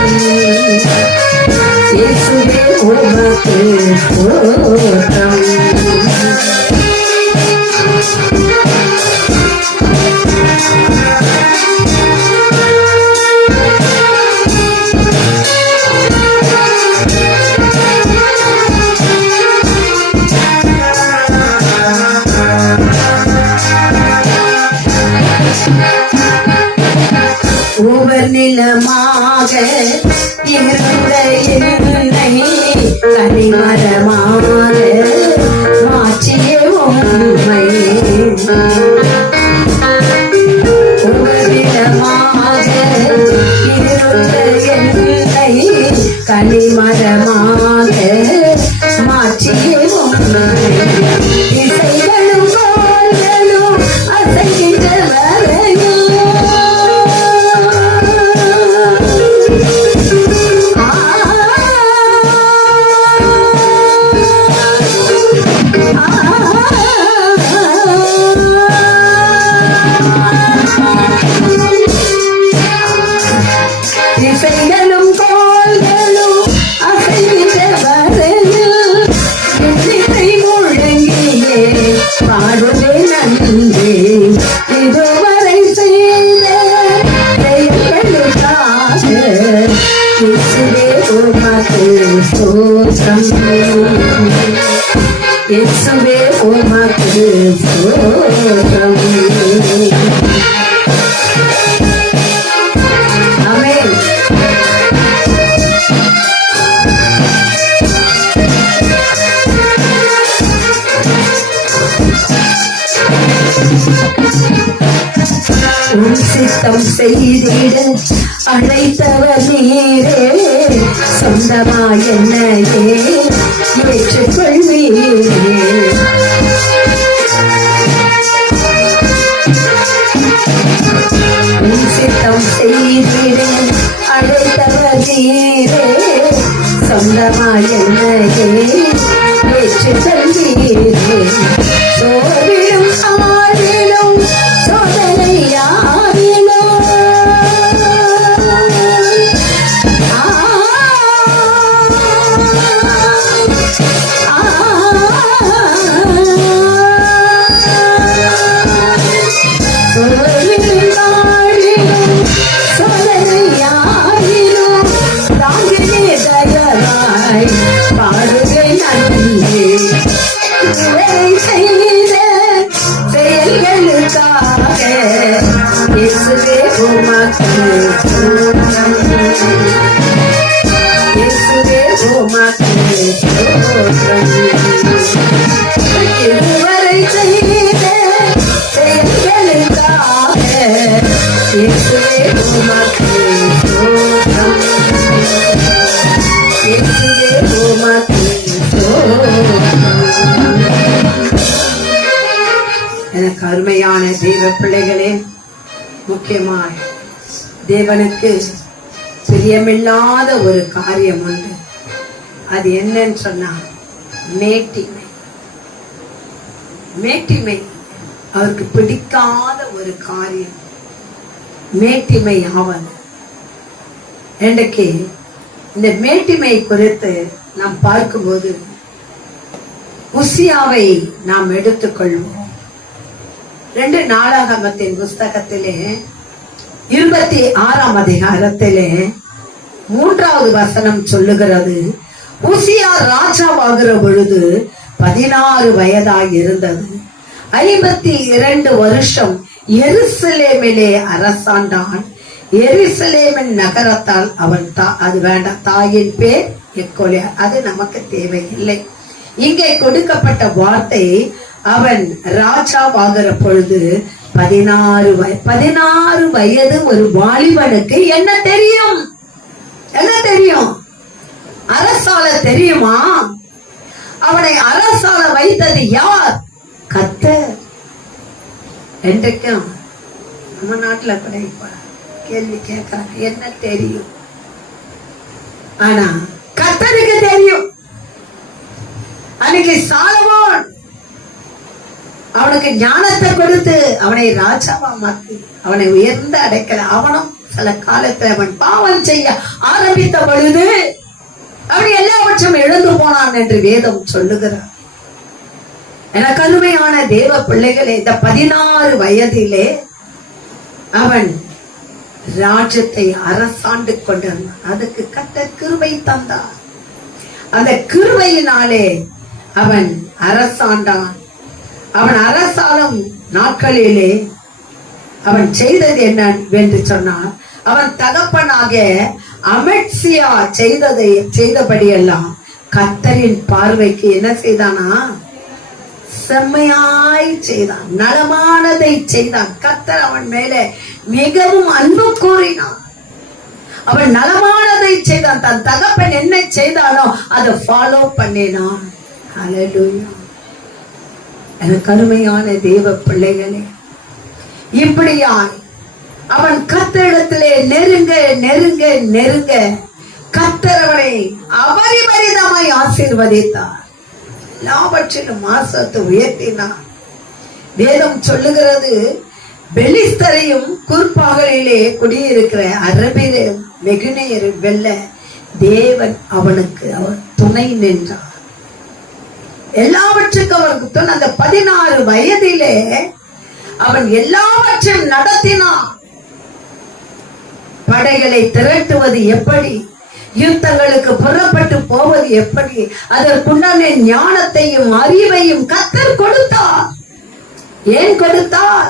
இயேசுவே உமக்கு ஸ்தோத்திரம். நிலமாக இருந்த என்னை கனிமரமாக மாற்றிய உம்மை, நிலமாக இருந்த என்னை கனிமரமாக மாற்றிய உம்மை, இசைகளும் கோல்களும் அசைகின்ற வரையும் இசைகளும் கோல்களும் அசைகின்ற வரையில் இசை முழங்கியே பாடுவே நன்றி. இதுவரை செய்த செயல்களுக்காக இயேசுவே உமக்கு ஸ்தோத்திரம், இயேசுவே உமக்கு ஸ்தோத்திரம். ஆமென். உன் சித்தம் செய்திட அழைத்தவர் நீரே, சொந்தமாய் என்னையே ஏற்றுக்கொள்வீரே. உன் சித்தம் செய்திட அழைத்தவர் நீரே, சொந்தமாய் என்னையே ஏற்றுக்கொள்வீரே. சோர்விலும் ஆறிலும் சோதனையாரிலும் சோதனையாரிலும் தாங்கினே தயவாய் பாடுகை நன்றி. செய்த செயல்களுக்காக இயேசுவே உமக்கு ஸ்தோத்திரம், இயேசுவே உமக்கு ஸ்தோத்திரம். இதுவரை செய்த செயல்களுக்காக இயேசுவே உமக்கு ஸ்தோத்திரம், இயேசுவே உமக்கு ஸ்தோத்திரம். எனக்கு அருமையான தேவ பிள்ளைகளே, முக்கியமாய் தேவனுக்கு பிரியமில்லாத ஒரு காரியம் உண்டு. அது என்னன்னு சொன்னா மேட்டிமை. மேட்டிமை அவருக்கு பிடிக்காத ஒரு காரியம். மேட்டிமை ஆவது. இன்றைக்கு இந்த மேட்டிமை குறித்து நாம் பார்க்கும்போது உசியாவை நாம் எடுத்துக்கொள்வோம். 2 நாளாகமத்தின் புஸ்தகத்திலே 26ஆம் அதிகாரத்திலே 3வது வசனம் சொல்லுகிறது, உசியா ராஜாவாகிற பொழுது 16 வயதாய் இருந்தது. 52 வருஷம் எருசலேமிலே அரசாண்டான். எருசலேமின் நகரத்தால் அவன் அது வேண்டாம், தாயின் பேர் எக்கோலியா, அது நமக்கு தேவையில்லை. இங்கே கொடுக்கப்பட்ட வார்த்தை, அவன் ராஜாவாகிற பொழுது 16 வயது ஒரு வாலிபனுக்கு என்ன தெரியும்? என்ன தெரியும்? அரசால தெரியுமா? அவனை அரசால வைத்தது யார்? கர்த்தர். என்றைக்கும் நம்ம நாட்டுல கூட இப்ப கேள்வி கேட்கிறாங்க, என்ன தெரியும்? ஆனா கர்த்தருக்கு தெரியும். அன்னைக்கு சாலமோன் அவனுக்கு ஞானத்தை கொடுத்து அவனை ராஜாவா மாத்தி அவனை உயர்ந்த அடைக்கல. அவனும் சில காலத்துல அவன் பாவம் செய்ய ஆரம்பித்த பொழுது அவன் எல்லாவற்றும் எழுந்து போனான் என்று வேதம் சொல்லுகிறார். எனக்கு அருமையான தேவ பிள்ளைகளே, இந்த 16 வயதிலே அவன் ராஜ்யத்தை அரசாண்டு கொண்டிருந்தான். அதுக்கு கர்த்தர் கிருபை தந்தார். அந்த கிருபையினாலே அவன் அரசாண்டான். அவன் அரசாளும் நாட்களிலே அவன் செய்தது என்ன என்று சொன்னான், அவன் தகப்பனாக அமத்சியா செய்தபடியெல்லாம் கர்த்தரின் பார்வைக்கு என்ன செய்தானா? செம்மையாய் செய்தான், நலமானதை செய்தான். கர்த்தர் அவன் மேலே மிகவும் அன்பு கூறினான். அவன் நலமானதை செய்தான். தன் தகப்பன் என்ன செய்தானோ அதை ஃபாலோ பண்ணினான். ஹல்லேலூயா. எனக்கு அருமையான தேவ பிள்ளைகளே, இப்படியாய் அவன் கர்த்தரிடத்திலே நெருங்க நெருங்க நெருங்க கர்த்தர் அவனை அபரிமிதமாய் ஆசீர்வதித்தார். எல்லாவற்றிலும் ஆசத்தை உயர்த்தினார். வேதம் சொல்லுகிறது, பெலிஸ்தரையும் குறுப்பாகலிலே குடியிருக்கிற அரபியரும் வெகுனையரும் வெல்ல தேவன் அவனுக்கு அவர் துணை நின்றார். எல்லாவற்றுக்கும் அவருக்கு துணை. அந்த 16 வயதிலே அவன் எல்லாவற்றையும் நடத்தினான். படைகளை திரட்டுவது எப்படி, யுத்தங்களுக்கு புறப்பட்டு போவது எப்படி, அதற்குண்டான ஞானத்தையும் அறிவையும் கர்த்தர் கொடுத்தார். ஏன் கொடுத்தார்?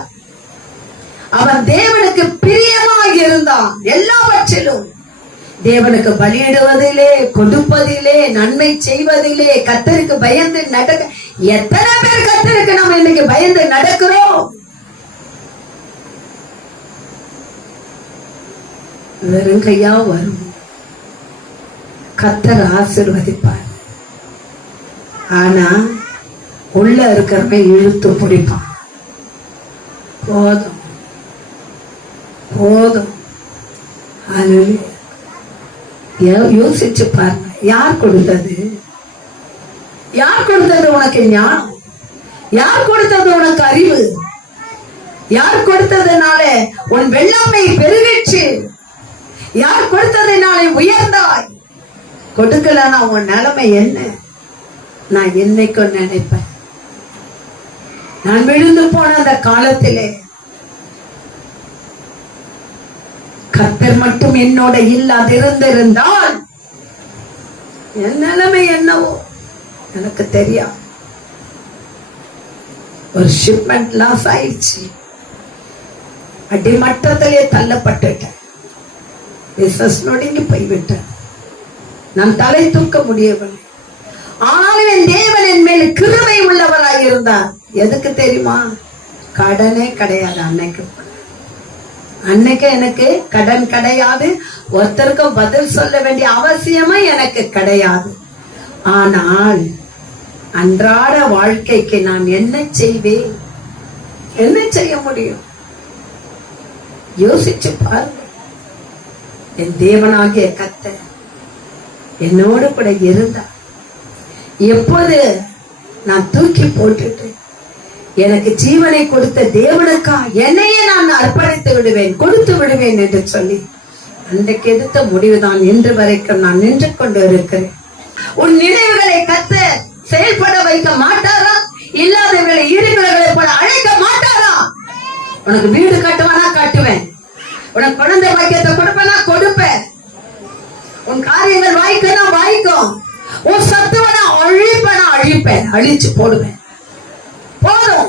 அவன் தேவனுக்கு பிரியமாக இருந்தான். எல்லாவற்றிலும் தேவனுக்கு பலியிடுவதிலே, கொடுப்பதிலே, நன்மை செய்வதிலே கர்த்தருக்கு பயந்து நடக்க. எத்தனை பேர் கர்த்தருக்கு நம்ம இன்னைக்கு பயந்து நடக்கிறோம்? வெறும் கையா வரும். கர்த்தர் ஆசீர்வதிப்பார். ஆனா உள்ள இருக்கிறவன் இழுத்து பிடிப்பான். போதும் போதும். யோசிச்சு பாருங்க, யார் கொடுத்தது? யார் கொடுத்தது உனக்கு ஞானம்? யார் கொடுத்தது உனக்கு அறிவு? யார் கொடுத்ததுனால உன் வெள்ளாமை பெருகிச்சு? யார் கொடுத்ததுனாலே உயர்ந்தாய்? கொடுக்கலன்னா உன் நிலைமை என்ன? நான் என்னைக்கும் நினைப்பேன், நான் விழுந்து போன அந்த காலத்திலே கர்த்தர் மட்டும் என்னோட இல்லாதிருந்திருந்தால் என் நிலைமை என்னவோ எனக்கு தெரியாது. ஒரு ஷிப்மெண்ட் லாஸ் ஆயிடுச்சு. அடிமட்டத்திலே தள்ளப்பட்டுட்டேன். பிசினஸ் நொடிங்கி போய்விட்டேன். நான் தலை தூக்க முடியவில்லை. ஆனாலும் என் தேவன் என் மேல் கிருபை உள்ளவராய் இருந்தார். எதுக்கு தெரியுமா? கடனே கிடையாது. அன்னைக்கு எனக்கு கடன் கிடையாது. ஒருத்தருக்கும் பதில் சொல்ல வேண்டிய அவசியமும் எனக்கு கிடையாது. ஆனால் அன்றாட வாழ்க்கைக்கு நான் என்ன செய்வேன்? என்ன செய்ய முடியும்? யோசிச்சு பாருங்க. என் தேவனாகிய கர்த்தர் என்னோடு கூட இருந்தார். எப்போது நான் தூக்கி போட்டுட்டு எனக்கு ஜீவனை கொடுத்த தேவனுக்கா என்னையே நான் அர்ப்பணித்து விடுவேன், கொடுத்து விடுவேன் என்று சொல்லி அன்றைக்கு எடுத்த முடிவுதான் இன்று வரைக்கும் நான் நின்று கொண்டு இருக்கிறேன். உன் நினைவுகளை கத்த செயல்பட வைக்க மாட்டாரா? இல்லாதவர்களை இருக்கிறவர்களை போல அழைக்க மாட்டாரா? உனக்கு வீடு கட்டுவானா கட்டுவேன், உனக்கு குழந்தை வாக்கியத்தை கொடுப்பேனா கொடுப்பேன், உன் காரியங்கள் வாய்க்கனா வாய்க்கும், உன் சத்துவனா அழிப்பேனா அழிப்பேன், அழிச்சு போடுவேன். போதும்,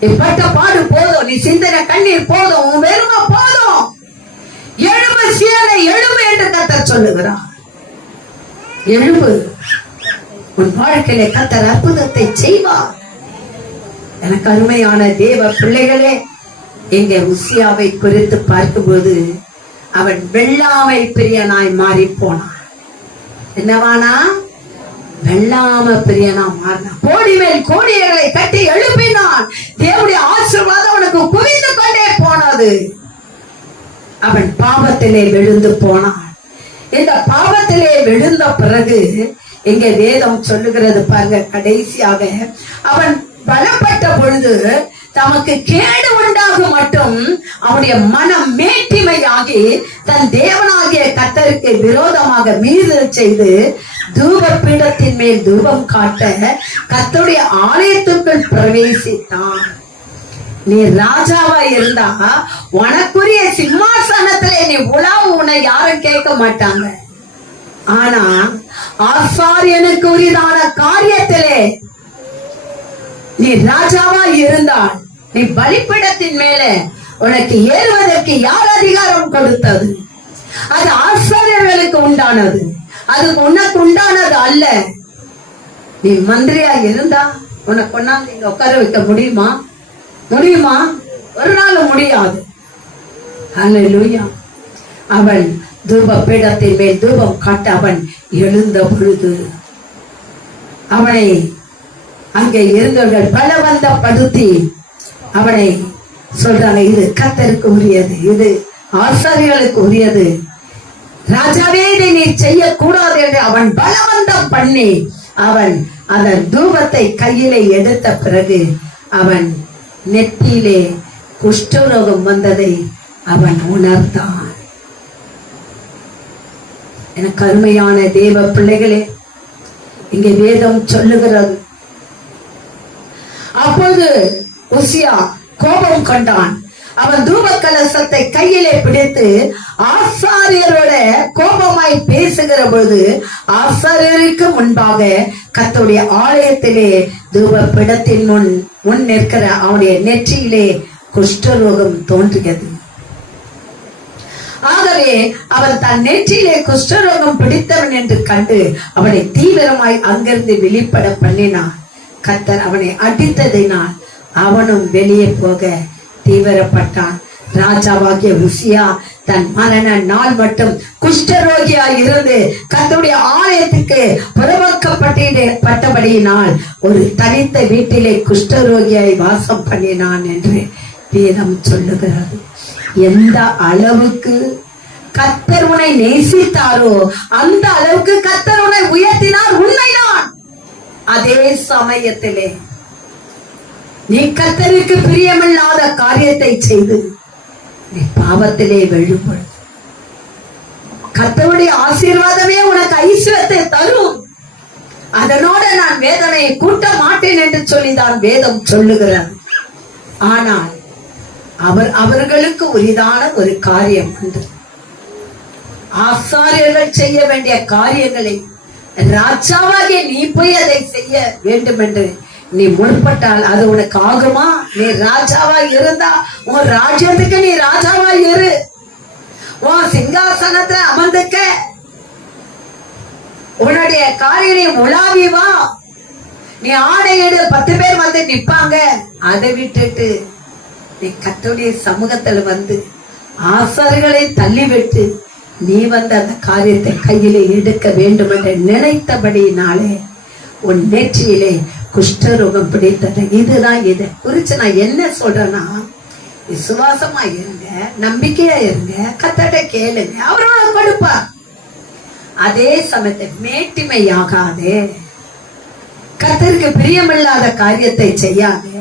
நீ பட்ட பாடு போதும், நீ சிந்தனை கண்ணீர் போதும், உன் வெறுமை போதும். எழும்பு சீரனை எழும்பு என்று கர்த்தர் சொல்லுகிறார். எழும்பு, உன் வாழ்க்கையில கர்த்தர் அற்புதத்தை செய்வார். எனக்கு அருமையான தேவ பிள்ளைகளே, இங்க உசியாவை குறித்து பார்க்கும்போது அவன் வெள்ளாமை பிரியனாய் மாறி போனான். என்னவானா? வெள்ளாம பிரியனா மாறினான். கோடி மேல் கோடிகளை கட்டி எழுப்பினான். தேவனுடைய ஆசீர்வாதம் அவனுக்கு குவிந்து கொண்டே போனது. அவன் பாவத்திலே விழுந்து போனான். இந்த பாவத்திலே விழுந்த பிறகு இங்க வேதம் சொல்லுகிறது பாருங்க, கடைசியாக அவன் பலப்பட்ட பொழுது தமக்கு கேடு உண்டாக மட்டும் அவனுடைய மனம் மேட்டிமையாகி தன் தேவனாகிய கர்த்தருக்கு விரோதமாக மீறல் செய்து தூப பீடத்தின் மேல் தூபம் காட்ட கர்த்தருடைய ஆலயத்துக்குள் பிரவேசித்தான். நீ ராஜாவா இருந்தா உனக்குரிய சிம்மாசனத்திலே நீ உலாவு, உன்னை யாரும் கேட்க மாட்டாங்க. ஆனா ஆசாரியனுக்கு உரிதான காரியத்திலே நீ ராஜாவா இருந்தால் நீ பலிபீடத்தின் மேல உனக்கு ஏறுவதற்கு யார் அதிகாரம் கொடுத்தது? அது ஆசாரியர்களுக்கு உண்டானது, அது உனக்கு உண்டானது அல்ல. நீ மந்திரியா இருந்தா உனக்கு கொண்டாந்து இங்க உட்கார வைக்க முடியுமா? முடியுமா? ஒரு நாள் முடியாது. அல்லேலூயா. அவன் தூப பீடத்தின் மேல் தூபம் காட்ட அவன் எழுந்த பொழுது அவனை அங்கே இருந்தவர்கள் பலவந்தப்படுத்தி அவனை சொல்றாங்க, இது கர்த்தருக்கு உரியது, இது ஆசாரியர்களுக்கு உரியது, ராஜாவே இதை நீ செய்யக்கூடாது என்று அவன் பலவந்தம் பண்ணி அவன் அதன் தூபத்தை கையிலே எடுத்த பிறகு அவன் நெத்தியிலே குஷ்டரோகம் வந்ததை அவன் உணர்ந்தான். எனக்கு அருமையான தேவ பிள்ளைகளே, இங்கே வேதம் சொல்லுகிறது, அப்போது உசியா கோபம் கொண்டான். அவன் தூப கலசத்தை கையிலே பிடித்து ஆசாரியரோட கோபமாய் பேசுகிற பொழுது ஆசாரியருக்கு முன்பாக கர்த்தருடைய ஆலயத்திலே தூப பீடத்தின் முன் நிற்கிற அவனுடைய நெற்றியிலே குஷ்டரோகம் தோன்றியது. ஆகவே அவன் தன் நெற்றியிலே குஷ்டரோகம் பிடித்தவன் என்று கண்டு அவனை தீவிரமாய் அங்கிருந்து வெளிப்பட பண்ணினான். கர்த்தர் அவனை அடித்ததினால் அவனும் வெளியே போக தீவிரப்பட்டான். ராஜாவாகிய உசியா தன் மரண நாள் மட்டும் குஷ்டரோகியா இருந்து கர்த்தருடைய ஆலயத்துக்கு புறம்பட்டபடியினால் ஒரு தனித்த வீட்டிலே குஷ்டரோகியாய் வாசம் பண்ணினான் என்று வேதம் சொல்லுகிறது. எந்த அளவுக்கு கர்த்தர் உன்னை நேசித்தாரோ அந்த அளவுக்கு கர்த்தர் உன்னை உயர்த்தினார். உண்மைதான். அதே சமயத்திலே நீ கர்த்தருக்கு பிரியமில்லாத காரியத்தை செய்து நீ பாவத்திலே விழும்பொழுது கர்த்தருடைய ஆசீர்வாதமே உனக்கு ஐஸ்வர்யத்தை தரும். அதனோட நான் வேதனையை கூட்ட மாட்டேன் என்று சொல்லிதான் வேதம் சொல்லுகிறார். ஆனால் அவர்களுக்கு உரிதான ஒரு காரியம் உண்டு. ஆசாரியர்கள் செய்ய வேண்டிய காரியங்களை ராஜாவாகிய நீ போய் அதை செய்ய வேண்டும் என்று நீ முற்பட்டால் அது உனக்கு ஆகுமா? நீ ராஜாவா இருந்தா உன் ராஜ்யத்துக்கு நீ ராஜாவா இரு, உன் சிங்காசனத்தை அமர்ந்துக்க, உன்னுடைய காரியம் உலாவி வா, நீ ஆடையிடு, 10 பேர் வந்து நிப்பாங்க. அதை விட்டுட்டு நீ கர்த்தருடைய சமூகத்துல வந்து ஆசாரிகளை தள்ளிவிட்டு நீ வந்து அந்த காரியத்தை கையிலே எடுக்க வேண்டும் என்று நினைத்தபடினாலே உன் நெற்றியிலே குஷ்டரோகம் பிடித்தது. இதுதான் இதை குறிச்சு நான் என்ன சொல்றேன்னா, விசுவாசமா இருங்க, நம்பிக்கையா இருங்க, கர்த்தர்ட்ட கேளுங்க, அவரோட கொடுப்பார். அதே சமயத்தை மேட்டிமையாகாதே, கர்த்தருக்கு பிரியமில்லாத காரியத்தை செய்யாதே,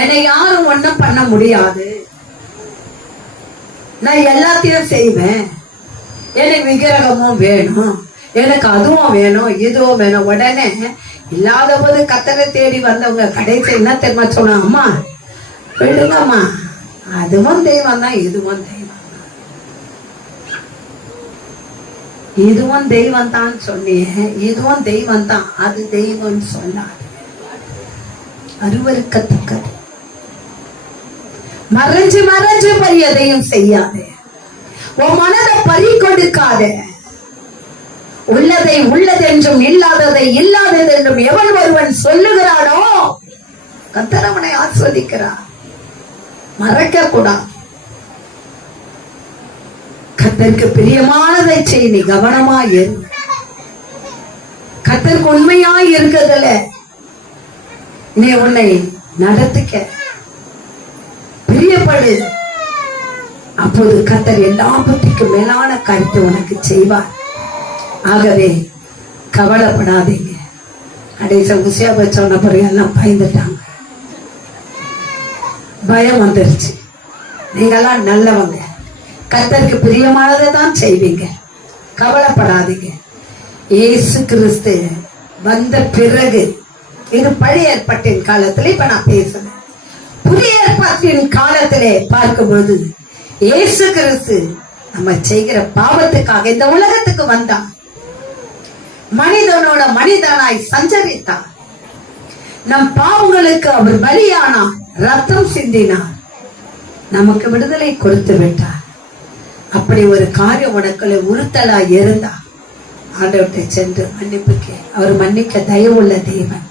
என்னை யாரும் ஒண்ணும் பண்ண முடியாது, நான் எல்லாத்தையும் செய்வேன், எனக்கு விக்கிரகமும் வேணும், எனக்கு அதுவும் வேணும், இதுவும் வேணும். உடனே இல்லாத போது கத்தரை தேடி வந்தவங்க கடைசி என்ன தெரியுமா சொன்னாங்க? அம்மா விடுங்கம்மா, அதுவும் தெய்வம் தான், இதுவும் தெய்வம் தான், இதுவும் தெய்வம் தான் சொன்னீங்க, இதுவும் தெய்வம் தான், அது தெய்வம் சொன்னார். அருவருக்கத்தக்கது. மறைஞ்சு மறைஞ்சு போய் எதையும் செய்யாதே, உன் மனதை பறி கொடுக்காதே. உள்ளதை உள்ளதென்றும் இல்லாததை இல்லாததென்றும் எவன் ஒருவன் சொல்லுகிறானோ கர்த்தர் அவனை ஆஸ்வதிக்கிறார். மறக்க கூடாது. கர்த்தருக்கு பிரியமானதை செய், நீ கவனமாயிரு. கர்த்தருக்கு உண்மையாய் இருக்கிறதுல நீ உன்னை நடத்திக்க பிரியப்படு. அப்போது கர்த்தர் எல்லாவற்றுக்கும் மேலான கருத்து உனக்கு செய்வார். ஆகவே கவலைப்படாதீங்க. கடைசி உசியாவை சொன்ன பிறகு எல்லாம் பயந்துட்டாங்க, பயம் வந்துருச்சு. நீங்கெல்லாம் நல்லவங்க, கர்த்தருக்கு பிரியமானதை தான் செய்வீங்க, கவலைப்படாதீங்க. இயேசு கிறிஸ்து வந்த பிறகு, இது பழைய ஏற்பாட்டின் காலத்துல இப்ப நான் பேசுறேன். புதிய ஏற்பாட்டின் காலத்திலே பார்க்கும்போது இயேசு கிறிஸ்து நம்ம செய்கிற பாவத்துக்காக இந்த உலகத்துக்கு வந்தான். மனிதனோட மனிதனாய் சஞ்சரித்தார். நம் பாவங்களுக்கு அவர் பலியானார், ரத்தம் சிந்தினார், நமக்கு விடுதலை கொடுத்து விட்டார். அப்படி ஒரு காரியம் உனக்குள்ள உறுத்தலாய் இருந்தா ஆண்டவர்கிட்ட சென்று மன்னிப்புக்கே. அவர் மன்னிக்க தயவுள்ள தேவன்.